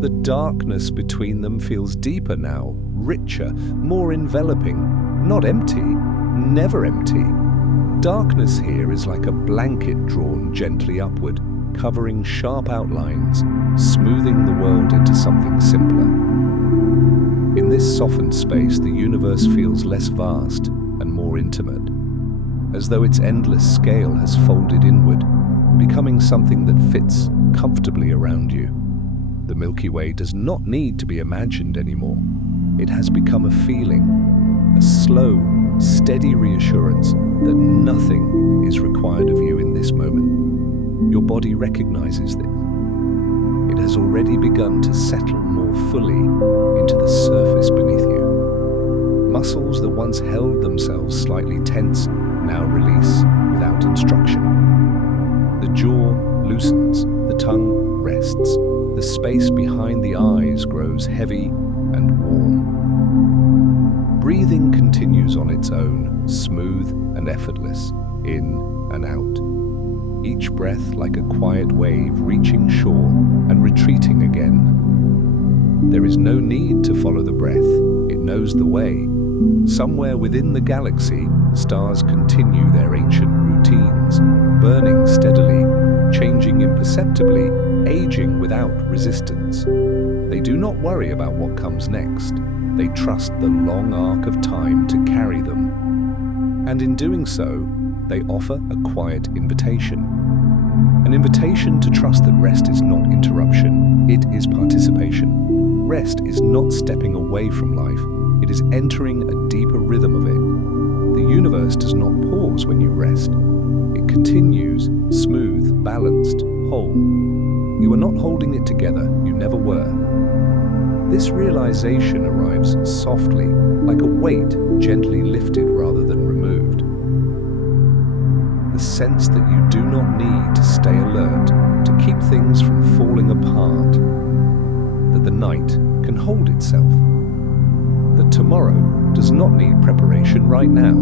The darkness between them feels deeper now, richer, more enveloping, not empty, never empty. Darkness here is like a blanket drawn gently upward, covering sharp outlines, smoothing the world into something simpler. In this softened space, the universe feels less vast and more intimate, as though its endless scale has folded inward, becoming something that fits comfortably around you. The Milky Way does not need to be imagined anymore. It has become a feeling, a slow, steady reassurance that nothing is required of you in this moment. Your body recognizes this. It has already begun to settle more fully into the surface beneath you. Muscles that once held themselves slightly tense now release without instruction. The jaw loosens, the tongue rests, the space behind the eyes grows heavy and warm. Breathing continues on its own, smooth and effortless, in and out. each breath like a quiet wave reaching shore and retreating again. There is no need to follow the breath, it knows the way. Somewhere within the galaxy, stars continue their ancient routines, burning steadily, changing imperceptibly, aging without resistance. They do not worry about what comes next. They trust the long arc of time to carry them. And in doing so, they offer a quiet invitation. An invitation to trust that rest is not interruption, it is participation. Rest is not stepping away from life, it is entering a deeper rhythm of it. The universe does not pause when you rest. It continues, smooth, balanced, whole. You are not holding it together, you never were. This realization arrives softly, like a weight gently lifted rather than removed. The sense that you do not need to stay alert, to keep things from falling apart, that the night can hold itself, that tomorrow does not need preparation right now.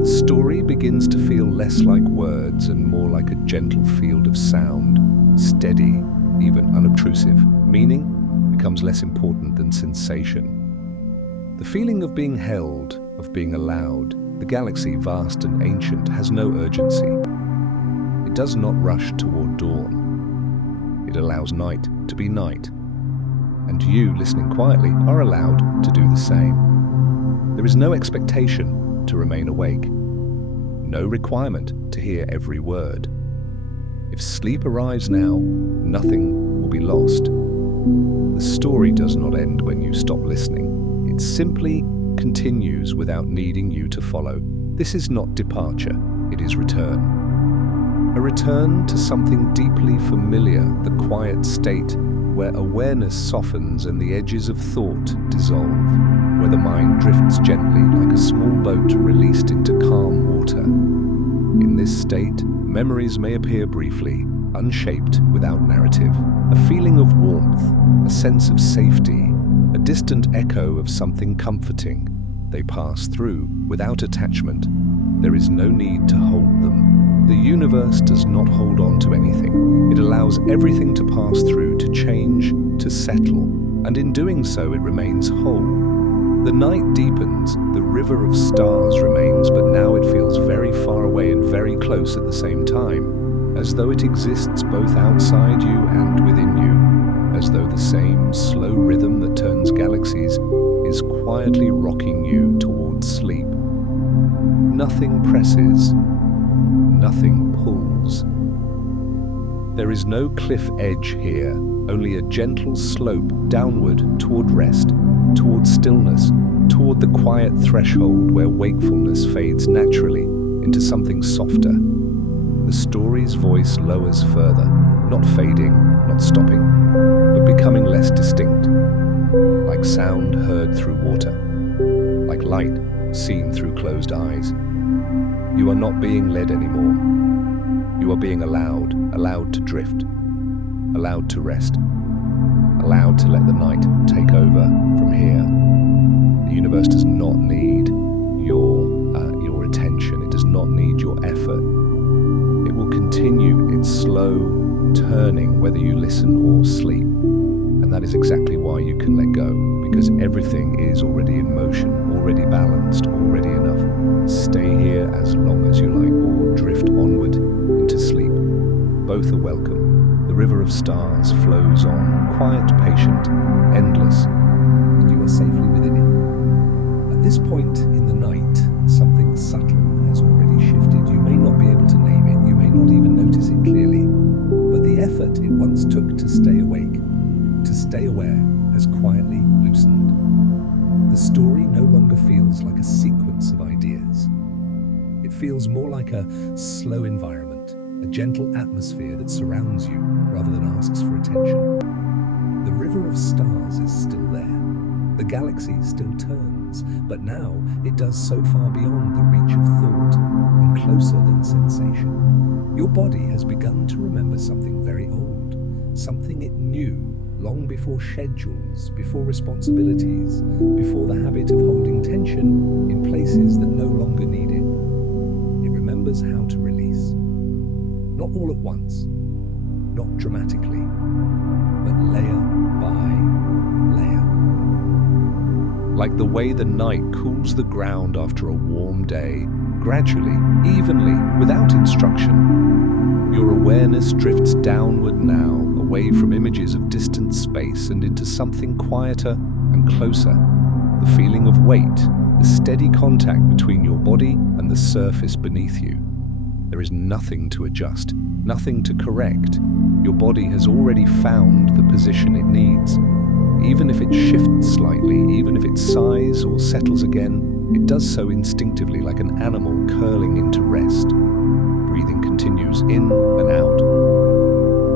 The story begins to feel less like words and more like a gentle field of sound, steady, even unobtrusive. Meaning becomes less important than sensation. The feeling of being held, of being allowed, the galaxy, vast and ancient, has no urgency. It does not rush toward dawn. It allows night to be night. And you, listening quietly, are allowed to do the same. There is no expectation to remain awake. No requirement to hear every word. If sleep arrives now, nothing will be lost. The story does not end when you stop listening. It simply continues without needing you to follow. This is not departure, it is return. A return to something deeply familiar, the quiet state where awareness softens and the edges of thought dissolve, where the mind drifts gently like a small boat released into calm water. In this state, memories may appear briefly, unshaped, without narrative. A feeling of warmth, a sense of safety, a distant echo of something comforting. They pass through without attachment. There is no need to hold them. The universe does not hold on to anything. It allows everything to pass through, to change, to settle, and in doing so it remains whole. The night deepens, the river of stars remains, but now it feels very far away and very close at the same time, as though it exists both outside you and within you, as though the same slow rhythm that turns galaxies is quietly rocking you towards sleep. Nothing presses, nothing pulls. There is no cliff edge here, only a gentle slope downward toward rest, toward stillness, toward the quiet threshold where wakefulness fades naturally into something softer. The story's voice lowers further, not fading, not stopping, but becoming less distinct, like sound heard through water, like light seen through closed eyes. You are not being led anymore. You are being allowed to drift, allowed to rest, allowed to let the night take over from here. The universe does not need your attention. It does not need your effort. It will continue its slow turning whether you listen or sleep. And that is exactly why you can let go, because everything is already in motion, already balanced, already enough. Stay here as long as you like, or drift onward into sleep. Both are welcome. The river of stars flows on, quiet, patient, endless, and you are safely within it. At this point in the night, something subtle has already shifted. You may not be able to name it, you may not even notice it clearly, but the effort it once took to stay awake, to stay aware, has quietly loosened. The story no longer feels like a sequence of ideas. It feels more like a slow environment, a gentle atmosphere that surrounds you rather than asks for attention. The river of stars is still there. The galaxy still turns, but now it does so far beyond the reach of thought and closer than sensation. Your body has begun to remember something very old, something it knew long before schedules, before responsibilities, before the habit of holding tension in places that no longer need it. It remembers how to release. Not all at once, not dramatically, but layer by layer. Like the way the night cools the ground after a warm day, gradually, evenly, without instruction. Your awareness drifts downward now, away from images of distant space and into something quieter and closer. The feeling of weight, the steady contact between your body and the surface beneath you. There is nothing to adjust, nothing to correct. Your body has already found the position it needs. Even if it shifts slightly, even if it sighs or settles again, it does so instinctively like an animal curling into rest. Breathing continues in and out.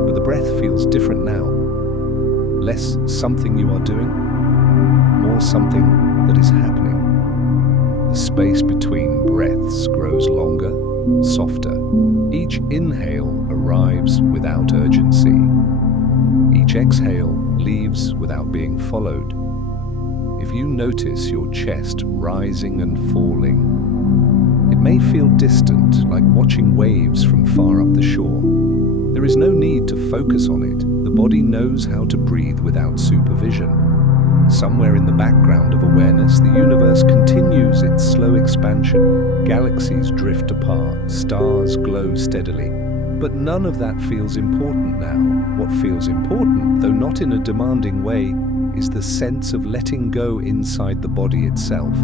But the breath feels different now. Less something you are doing, more something that is happening. The space between breaths grows longer, softer. Each inhale arrives without urgency. Each exhale leaves without being followed. If you notice your chest rising and falling, it may feel distant, like watching waves from far up the shore. There is no need to focus on it. The body knows how to breathe without supervision. Somewhere in the background of awareness, the universe continues its slow expansion. Galaxies drift apart, stars glow steadily. But none of that feels important now. What feels important, though not in a demanding way, is the sense of letting go inside the body itself.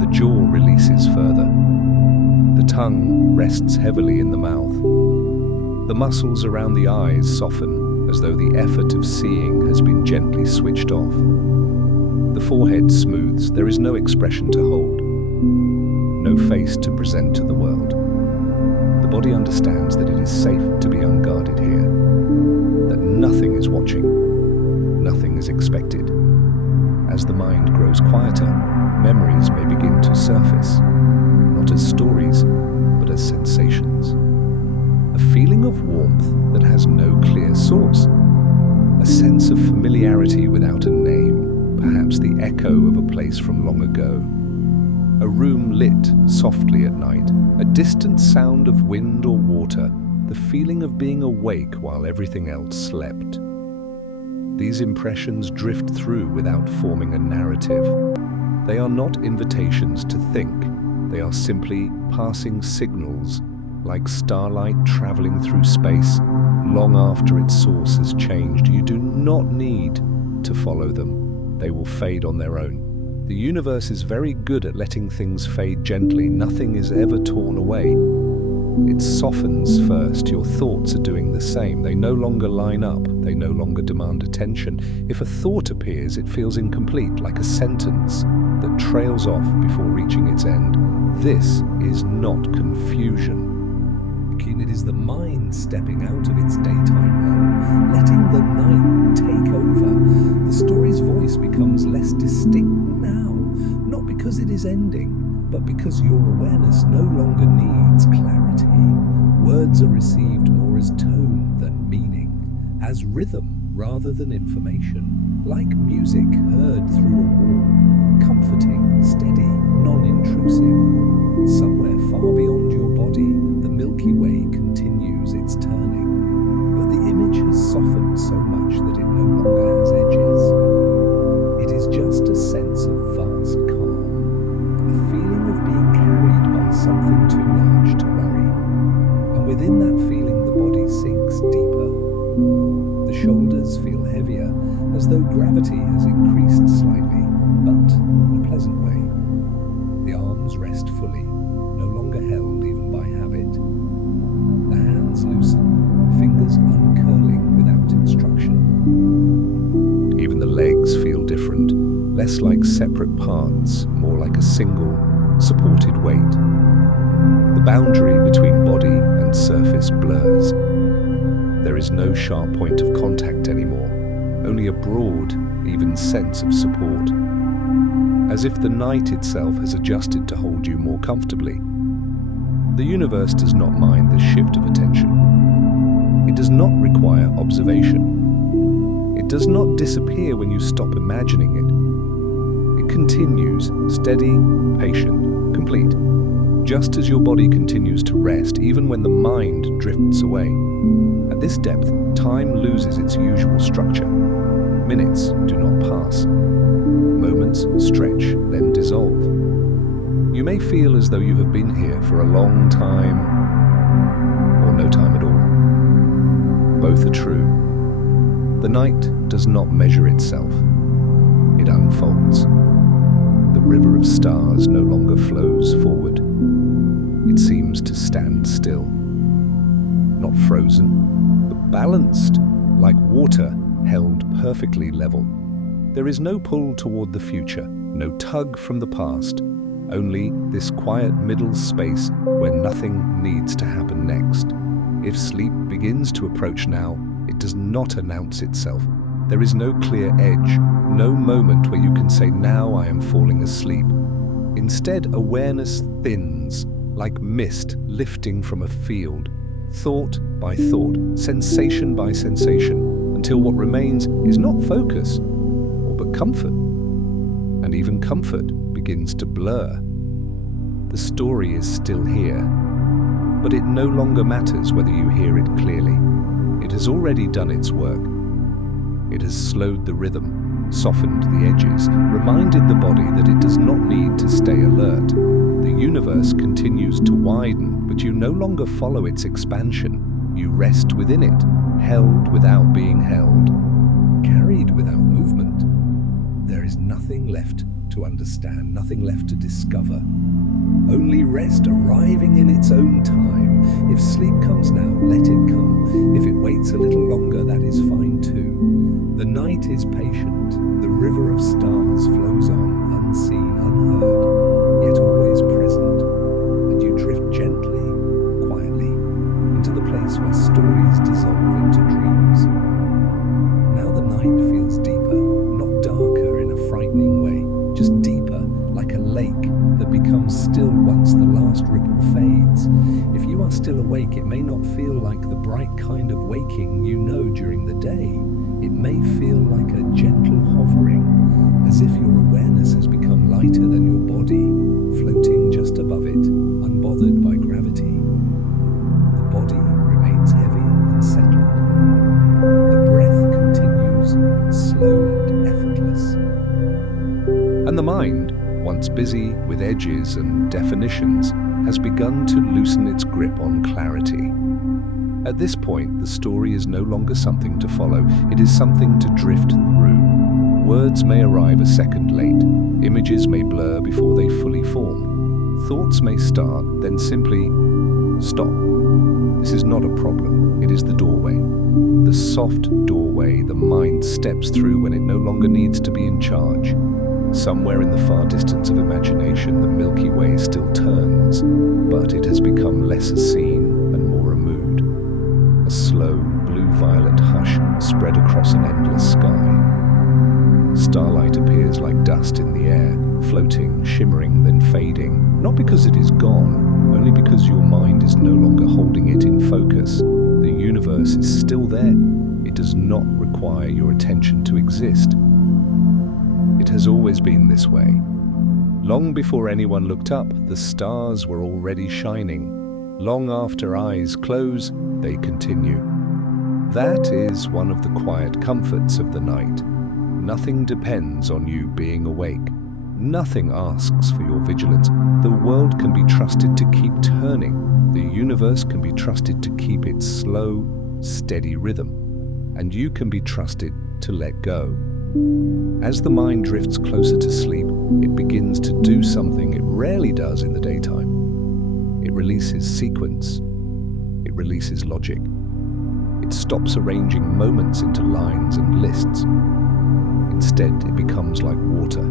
The jaw releases further. The tongue rests heavily in the mouth. The muscles around the eyes soften, as though the effort of seeing has been gently switched off. The forehead smooths. There is no expression to hold, no face to present to the world. The body understands that it is safe to be unguarded here, that nothing is watching, nothing is expected. As the mind grows quieter, memories may begin to surface, not as stories, but as sensations. A feeling of warmth that has no clear source, a sense of familiarity without a name, perhaps the echo of a place from long ago. A room lit softly at night, a distant sound of wind or water, the feeling of being awake while everything else slept. These impressions drift through without forming a narrative. They are not invitations to think. They are simply passing signals, like starlight traveling through space long after its source has changed. You do not need to follow them. They will fade on their own. The universe is very good at letting things fade gently. Nothing is ever torn away. It softens first. Your thoughts are doing the same. They no longer line up. They no longer demand attention. If a thought appears, it feels incomplete, like a sentence that trails off before reaching its end. This is not confusion. It is the mind stepping out of its daytime role, letting the night take over. The story's voice becomes less distinct now, not because it is ending, but because your awareness no longer needs clarity. Words are received more as tone than meaning, as rhythm rather than information, like music heard through a wall, comforting, steady, non-intrusive. Somewhere far beyond your body, the Milky Way continues its turning, but the image has softened so much that it no longer has edges. It is just a sense of vast calm, a feeling of being carried by something too large to worry. And within that feeling, the body sinks deeper. The shoulders feel heavier, as though gravity has increased slightly, but in a pleasant way. The arms rest fully, no longer held even by habit. The hands loosen, fingers uncurling without instruction. Even the legs feel different, less like separate parts, more like a single, supported weight. The boundary between body and surface blurs. There is no sharp point of contact anymore, only a broad, even sense of support. As if the night itself has adjusted to hold you more comfortably. The universe does not mind the shift of attention. It does not require observation. It does not disappear when you stop imagining it. It continues, steady, patient, complete. just as your body continues to rest, even when the mind drifts away. At this depth, time loses its usual structure. Minutes do not pass. Moments stretch, then dissolve. You may feel as though you have been here for a long time, or no time at all. Both are true. The night does not measure itself. It unfolds. The river of stars no longer flows forward. It seems to stand still. Not frozen, but balanced, like water held perfectly level. There is no pull toward the future, no tug from the past, only this quiet middle space where nothing needs to happen next. If sleep begins to approach now, it does not announce itself. There is no clear edge, no moment where you can say, now I am falling asleep. Instead, awareness thins, like mist lifting from a field, thought by thought, sensation by sensation, until what remains is not focus, but comfort. And even comfort begins to blur. The story is still here, but it no longer matters whether you hear it clearly. It has already done its work. It has slowed the rhythm, softened the edges, reminded the body that it does not need to stay alert. The universe continues to widen, but you no longer follow its expansion. You rest within it, held without being held, carried without movement. There is nothing left to understand, nothing left to discover. Only rest arriving in its own time. If sleep comes now, let it come. If it waits a little longer, that is fine too. The night is patient. The river of stars flows on, unseen, unheard, yet always present. And you drift gently, quietly, into the place where stories dissolve into dreams. Now the night feels deeper, not darker in a frightening way, just deeper, like a lake that becomes still once the last ripple fades. If you are still awake, it may not feel like the bright kind of waking you know during the day. It may feel like a gentle hovering, as if your awareness has become lighter than your body, floating just above it, unbothered by gravity. The body remains heavy and settled. The breath continues, slow and effortless. And the mind, once busy with edges and definitions, has begun to loosen its grip on clarity. At this point, the story is no longer something to follow, it is something to drift through. Words may arrive a second late, images may blur before they fully form. Thoughts may start, then simply stop. This is not a problem, it is the doorway. The soft doorway the mind steps through when it no longer needs to be in charge. Somewhere in the far distance of imagination, the Milky Way still turns, but it has become less a scene and more a mood. A slow, blue-violet hush spread across an endless sky. Starlight appears like dust in the air, floating, shimmering, then fading, not because it is gone, only because your mind is no longer holding it in focus. The universe is still there. It does not require your attention to exist. It has always been this way. Long before anyone looked up, the stars were already shining. Long after eyes close, they continue. That is one of the quiet comforts of the night. Nothing depends on you being awake. Nothing asks for your vigilance. The world can be trusted to keep turning. The universe can be trusted to keep its slow, steady rhythm. And you can be trusted to let go. As the mind drifts closer to sleep, it begins to do something it rarely does in the daytime. It releases sequence. It releases logic. It stops arranging moments into lines and lists. Instead, it becomes like water,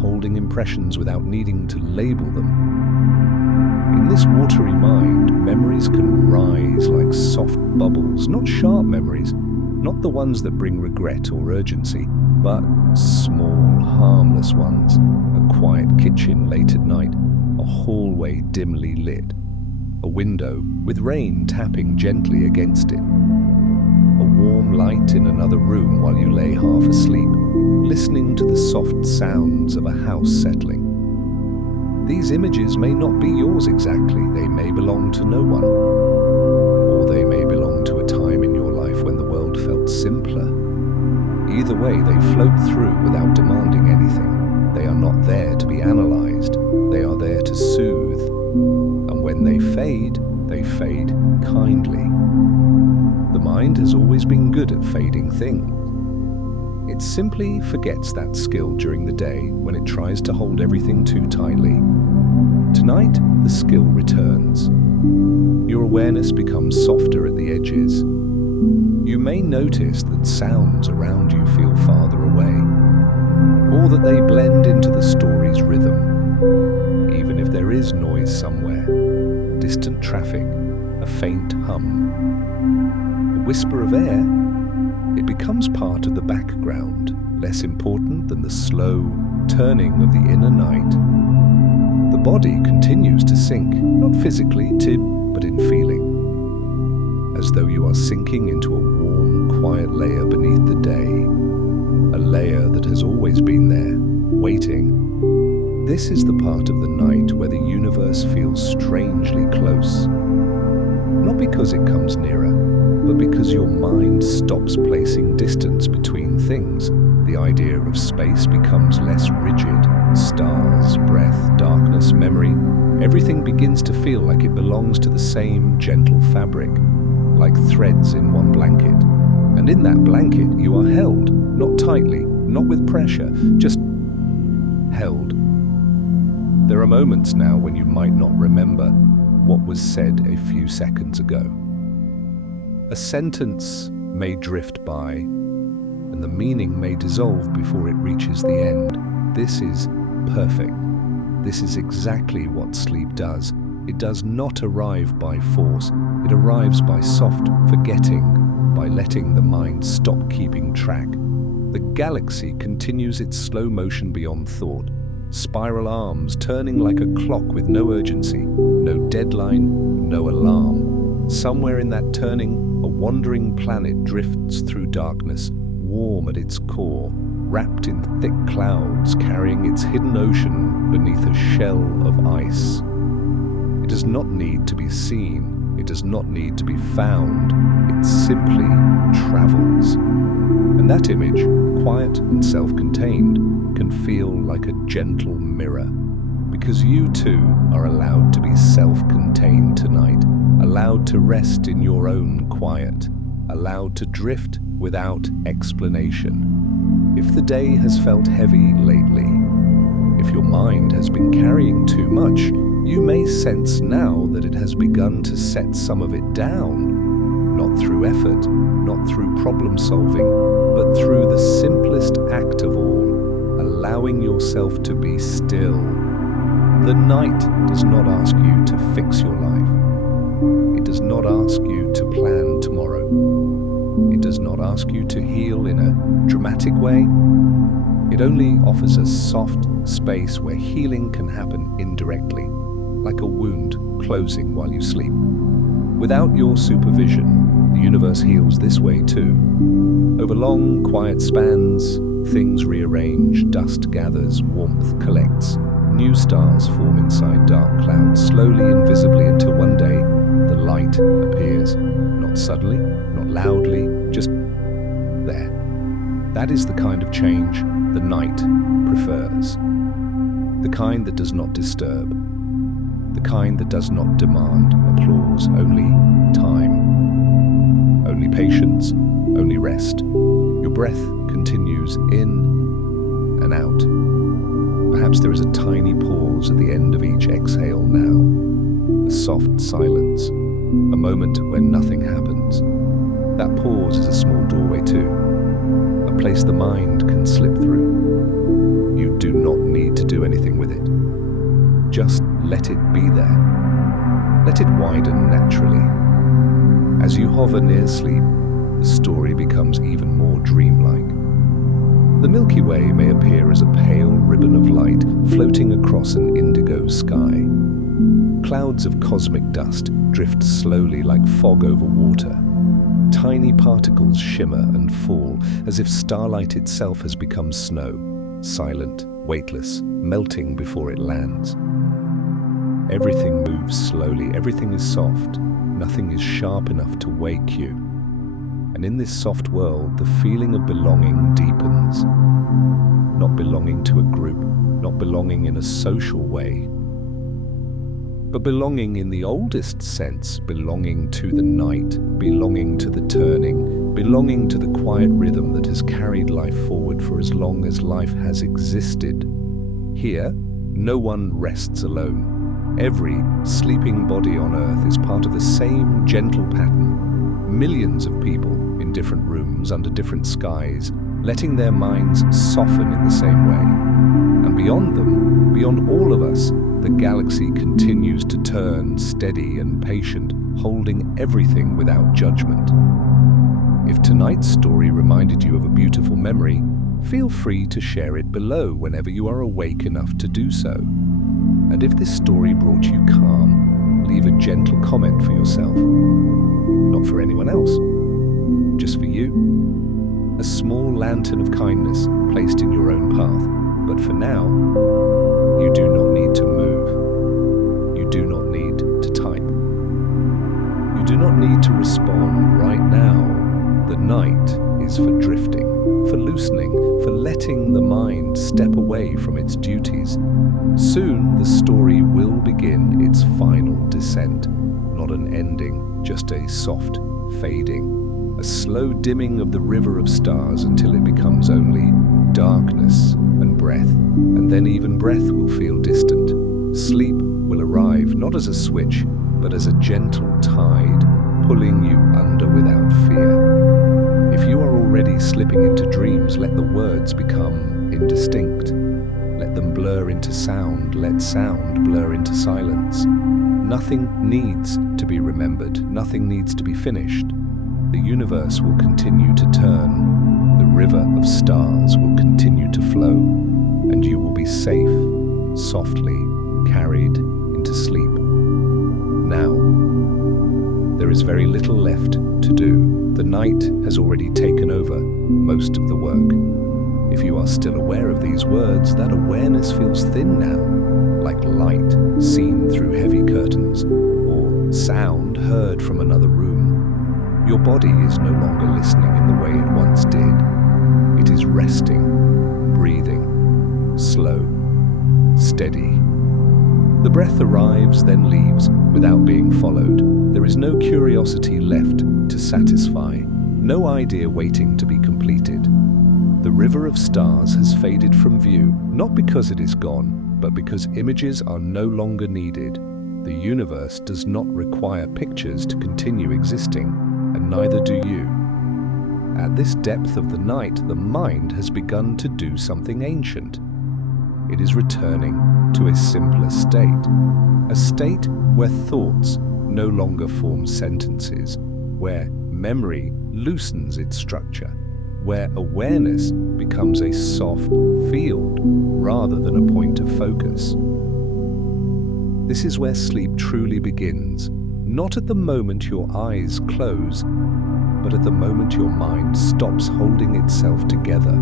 holding impressions without needing to label them. In this watery mind, memories can rise like soft bubbles, not sharp memories, not the ones that bring regret or urgency, but small, harmless ones. A quiet kitchen late at night, a hallway dimly lit, a window with rain tapping gently against it, a warm light in another room while you lay half asleep, listening to the soft sounds of a house settling. These images may not be yours exactly. They may belong to no one. Or they may belong to a time in your life when the world felt simpler. Either way, they float through without demanding anything. They are not there to be analyzed. They are there to soothe. And when they fade kindly. The mind has always been good at fading things. It simply forgets that skill during the day when it tries to hold everything too tightly. Tonight, the skill returns. Your awareness becomes softer at the edges. You may notice that sounds around you feel farther away, or that they blend into the story's rhythm, even if there is noise somewhere, distant traffic, a faint hum, a whisper of air. It becomes part of the background, less important than the slow turning of the inner night. The body continues to sink, not physically, but in feeling, as though you are sinking into a warm, quiet layer beneath the day, a layer that has always been there, waiting. This is the part of the night where the universe feels strangely close, not because it comes nearer, but because your mind stops placing distance between things. The idea of space becomes less rigid. Stars, breath, darkness, memory, everything begins to feel like it belongs to the same gentle fabric, like threads in one blanket. And in that blanket you are held, not tightly, not with pressure, just held. There are moments now when you might not remember what was said a few seconds ago. A sentence may drift by, and the meaning may dissolve before it reaches the end. This is perfect. This is exactly what sleep does. It does not arrive by force. It arrives by soft forgetting, by letting the mind stop keeping track. The galaxy continues its slow motion beyond thought, spiral arms turning like a clock with no urgency, no deadline, no alarm. Somewhere in that turning, a wandering planet drifts through darkness, warm at its core, wrapped in thick clouds, carrying its hidden ocean beneath a shell of ice. It does not need to be seen. It does not need to be found. It simply travels. And that image, quiet and self-contained, can feel like a gentle mirror, because you too are allowed to be self-contained tonight, allowed to rest in your own quiet, allowed to drift without explanation. If the day has felt heavy lately, if your mind has been carrying too much, you may sense now that it has begun to set some of it down, not through effort, not through problem solving, but through the simplest act of all, allowing yourself to be still. The night does not ask you to fix your life. It does not ask you to plan tomorrow. It does not ask you to heal in a dramatic way. It only offers a soft space where healing can happen indirectly, like a wound closing while you sleep. Without your supervision, the universe heals this way too. Over long, quiet spans, things rearrange, dust gathers, warmth collects. New stars form inside dark clouds, slowly and visibly, until one day the light appears. Not suddenly, not loudly, just there. That is the kind of change the night prefers. The kind that does not disturb. The kind that does not demand applause, only time. Only patience, only rest. Your breath continues in and out. Perhaps there is a tiny pause at the end of each exhale now. A soft silence. A moment when nothing happens. That pause is a small doorway too. A place the mind can slip through. You do not need to do anything with it. Just let it be there. Let it widen naturally. As you hover near sleep, the story becomes even more dreamlike. The Milky Way may appear as a pale ribbon of light floating across an indigo sky. Clouds of cosmic dust drift slowly like fog over water. Tiny particles shimmer and fall as if starlight itself has become snow, silent, weightless, melting before it lands. Everything moves slowly, everything is soft, nothing is sharp enough to wake you. And in this soft world, the feeling of belonging deepens. Not belonging to a group, not belonging in a social way, but belonging in the oldest sense, belonging to the night, belonging to the turning, belonging to the quiet rhythm that has carried life forward for as long as life has existed. Here, no one rests alone. Every sleeping body on Earth is part of the same gentle pattern. Millions of people in different rooms under different skies, letting their minds soften in the same way. And beyond them, beyond all of us, the galaxy continues to turn, steady and patient, holding everything without judgment. If tonight's story reminded you of a beautiful memory, feel free to share it below whenever you are awake enough to do so. And if this story brought you calm, leave a gentle comment for yourself. Not for anyone else, just for you. A small lantern of kindness placed in your own path. But for now, you do not need to move. You do not need to type. You do not need to respond right now. The night is for drifting, for loosening, for letting the mind step away from its duties. Soon the story will begin its final descent. Not an ending, just a soft fading. A slow dimming of the river of stars until it becomes only darkness and breath, and then even breath will feel distant. Sleep will arrive not as a switch, but as a gentle tide, pulling you under without fear. If you are already slipping into dreams, let the words become indistinct. Let them blur into sound, let sound blur into silence. Nothing needs to be remembered, nothing needs to be finished. The universe will continue to turn, the river of stars will continue to flow, and you will be safe, softly carried into sleep. Now, there is very little left to do. The night has already taken over most of the work. If you are still aware of these words, that awareness feels thin now, like light seen through heavy curtains, or sound heard from another room. Your body is no longer listening in the way it once did. It is resting, breathing, slow, steady. The breath arrives, then leaves, without being followed. There is no curiosity left to satisfy, no idea waiting to be completed. The river of stars has faded from view, not because it is gone, but because images are no longer needed. The universe does not require pictures to continue existing, and neither do you. At this depth of the night, the mind has begun to do something ancient. It is returning to a simpler state, a state where thoughts no longer form sentences, where memory loosens its structure, where awareness becomes a soft field rather than a point of focus. This is where sleep truly begins, not at the moment your eyes close, but at the moment your mind stops holding itself together.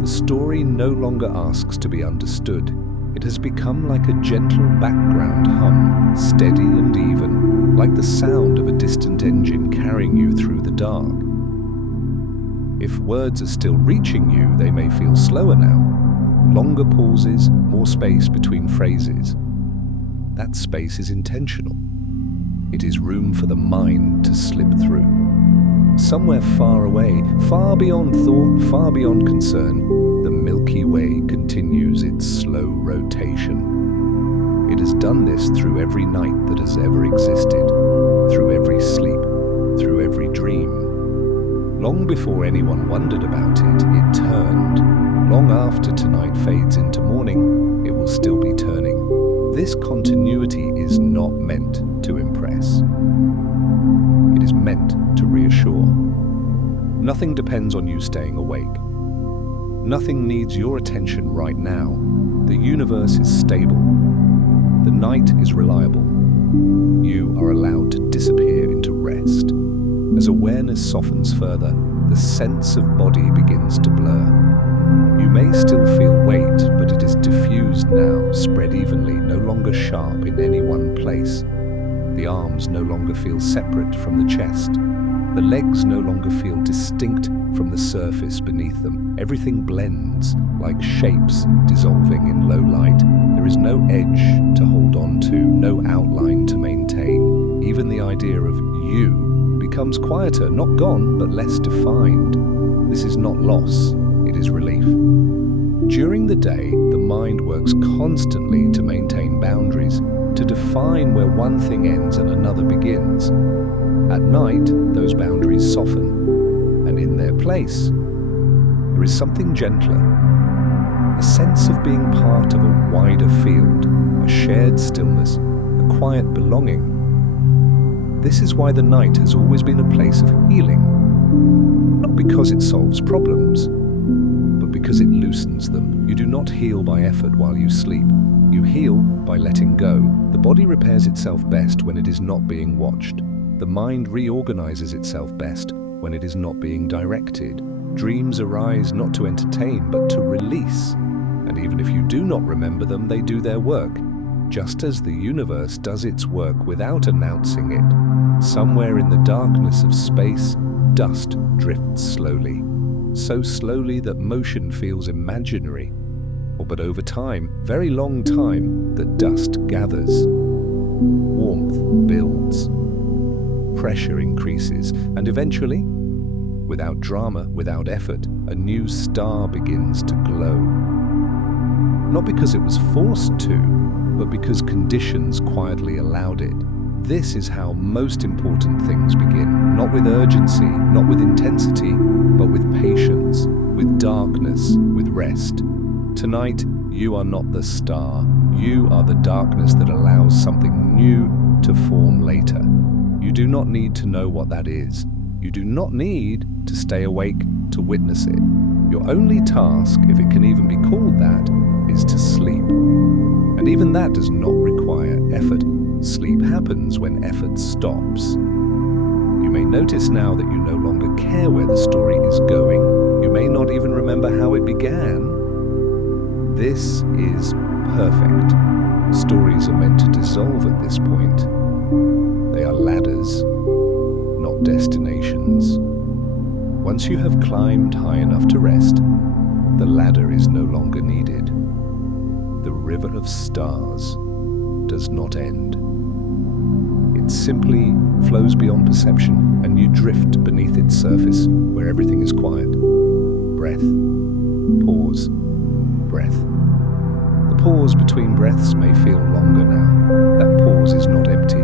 The story no longer asks to be understood. It has become like a gentle background hum, steady and even, like the sound of a distant engine carrying you through the dark. If words are still reaching you, they may feel slower now. Longer pauses, more space between phrases. That space is intentional. It is room for the mind to slip through. Somewhere far away, far beyond thought, far beyond concern, the Milky Way continues its slow rotation. It has done this through every night that has ever existed, through every sleep, through every dream. Long before anyone wondered about it, it turned. Long after tonight fades into morning, it will still be turning. This continuity is not meant to impress. It is meant to reassure. Nothing depends on you staying awake. Nothing needs your attention right now. The universe is stable. The night is reliable. You are allowed to disappear into rest. As awareness softens further, the sense of body begins to blur. You may still feel weight, but it is diffused now, spread evenly, no longer sharp in any one place. The arms no longer feel separate from the chest. The legs no longer feel distinct from the surface beneath them. Everything blends, like shapes dissolving in low light. There is no edge to hold on to, no outline to maintain. Even the idea of you becomes quieter, not gone, but less defined. This is not loss, it is relief. During the day, the mind works constantly to maintain boundaries, to define where one thing ends and another begins. At night, those boundaries soften, and in their place, there is something gentler, a sense of being part of a wider field, a shared stillness, a quiet belonging. This is why the night has always been a place of healing, not because it solves problems, but because it loosens them. You do not heal by effort while you sleep. You heal by letting go. The body repairs itself best when it is not being watched. The mind reorganizes itself best when it is not being directed. Dreams arise not to entertain, but to release. And even if you do not remember them, they do their work. Just as the universe does its work without announcing it, somewhere in the darkness of space, dust drifts slowly. So slowly that motion feels imaginary. But over time, very long time, the dust gathers. Warmth builds. Pressure increases, and eventually, without drama, without effort, a new star begins to glow. Not because it was forced to, but because conditions quietly allowed it. This is how most important things begin, not with urgency, not with intensity, but with patience, with darkness, with rest. Tonight, you are not the star. You are the darkness that allows something new to form later. You do not need to know what that is. You do not need to stay awake to witness it. Your only task, if it can even be called that, is to sleep. And even that does not require effort. Sleep happens when effort stops. You may notice now that you no longer care where the story is going. You may not even remember how it began. This is perfect. Stories are meant to dissolve at this point. They are ladders, not destinations. Once you have climbed high enough to rest, the ladder is no longer needed. The river of stars does not end. It simply flows beyond perception, and you drift beneath its surface where everything is quiet. Breath, pause, breath. The pause between breaths may feel longer now. That pause is not empty,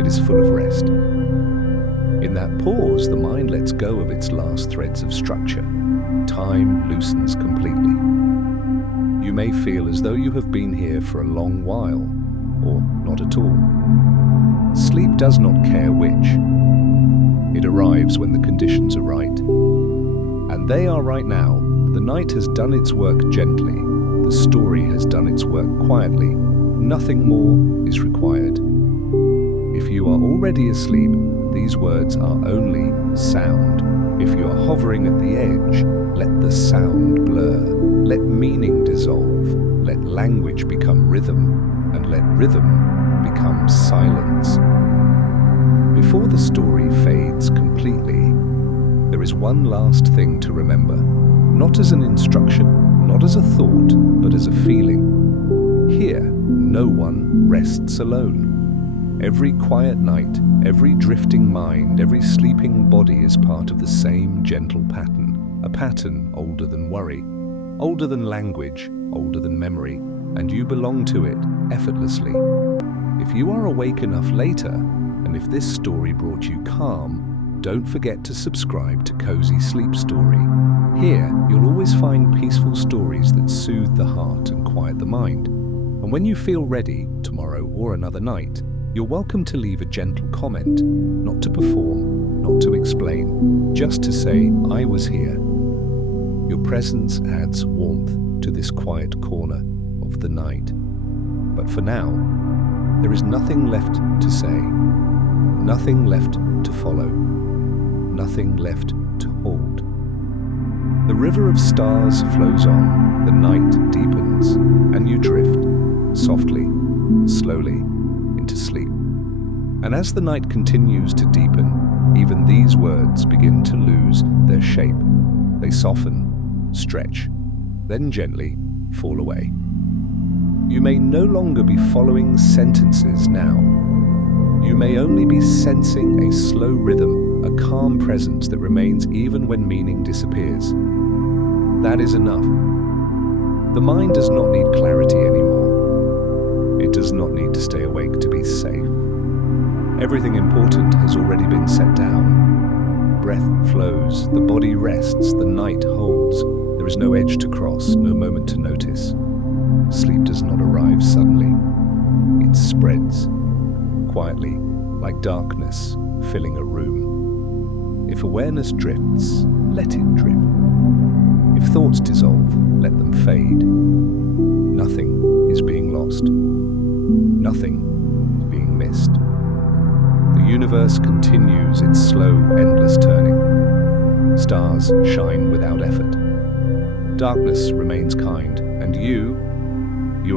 it is full of rest. In that pause, the mind lets go of its last threads of structure. Time loosens completely. You may feel as though you have been here for a long while, or not at all. Sleep does not care which. It arrives when the conditions are right. And they are right now. The night has done its work gently. The story has done its work quietly. Nothing more is required. If you are already asleep, these words are only sound. If you are hovering at the edge, let the sound blur. Let meaning dissolve. Let language become rhythm, and let rhythm become silence. Before the story fades completely, there is one last thing to remember. Not as an instruction, not as a thought, but as a feeling. Here, no one rests alone. Every quiet night, every drifting mind, every sleeping body is part of the same gentle pattern. A pattern older than worry, older than language, older than memory, and you belong to it effortlessly. If you are awake enough later, and if this story brought you calm, don't forget to subscribe to Cozy Sleep Story. Here, you'll always find peaceful stories that soothe the heart and quiet the mind. And when you feel ready, tomorrow or another night, you're welcome to leave a gentle comment, not to perform, not to explain, just to say, I was here. Your presence adds warmth to this quiet corner of the night. But for now, there is nothing left to say, nothing left to follow, nothing left to hold. The river of stars flows on, the night deepens, and you drift, softly, slowly, into sleep. And as the night continues to deepen, even these words begin to lose their shape. They soften, stretch, then gently fall away. You may no longer be following sentences now. You may only be sensing a slow rhythm, a calm presence that remains even when meaning disappears. That is enough. The mind does not need clarity anymore. It does not need to stay awake to be safe. Everything important has already been set down. Breath flows, the body rests, the night holds. There is no edge to cross, no moment to notice. Sleep does not arrive suddenly. It spreads, quietly, like darkness filling a room. If awareness drifts, let it drift. If thoughts dissolve, let them fade. Nothing is being lost. Nothing is being missed. The universe continues its slow, endless turning. Stars shine without effort. Darkness remains kind, and you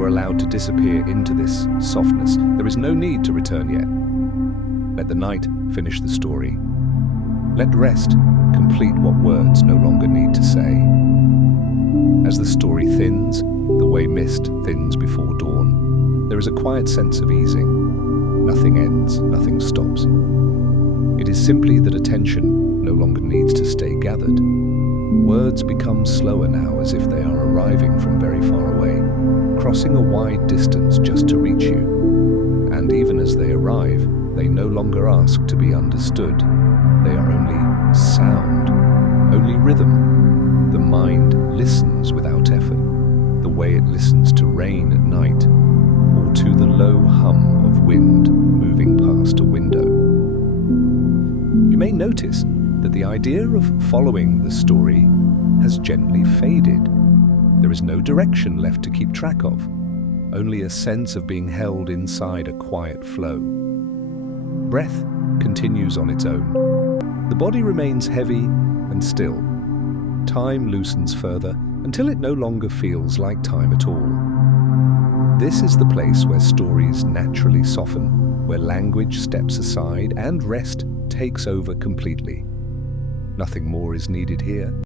are allowed to disappear into this softness. There is no need to return yet. Let the night finish the story. Let rest complete what words no longer need to say. As the story thins, the way mist thins before dawn, there is a quiet sense of easing. Nothing ends, nothing stops. It is simply that attention no longer needs to stay gathered. Words become slower now, as if they are arriving from very far away, crossing a wide distance just to reach you. And even as they arrive, they no longer ask to be understood. They are only sound, only rhythm. The mind listens without effort, the way it listens to rain at night, or to the low hum of wind moving past a window. You may notice that the idea of following the story has gently faded. There is no direction left to keep track of, only a sense of being held inside a quiet flow. Breath continues on its own. The body remains heavy and still. Time loosens further until it no longer feels like time at all. This is the place where stories naturally soften, where language steps aside and rest takes over completely. Nothing more is needed here.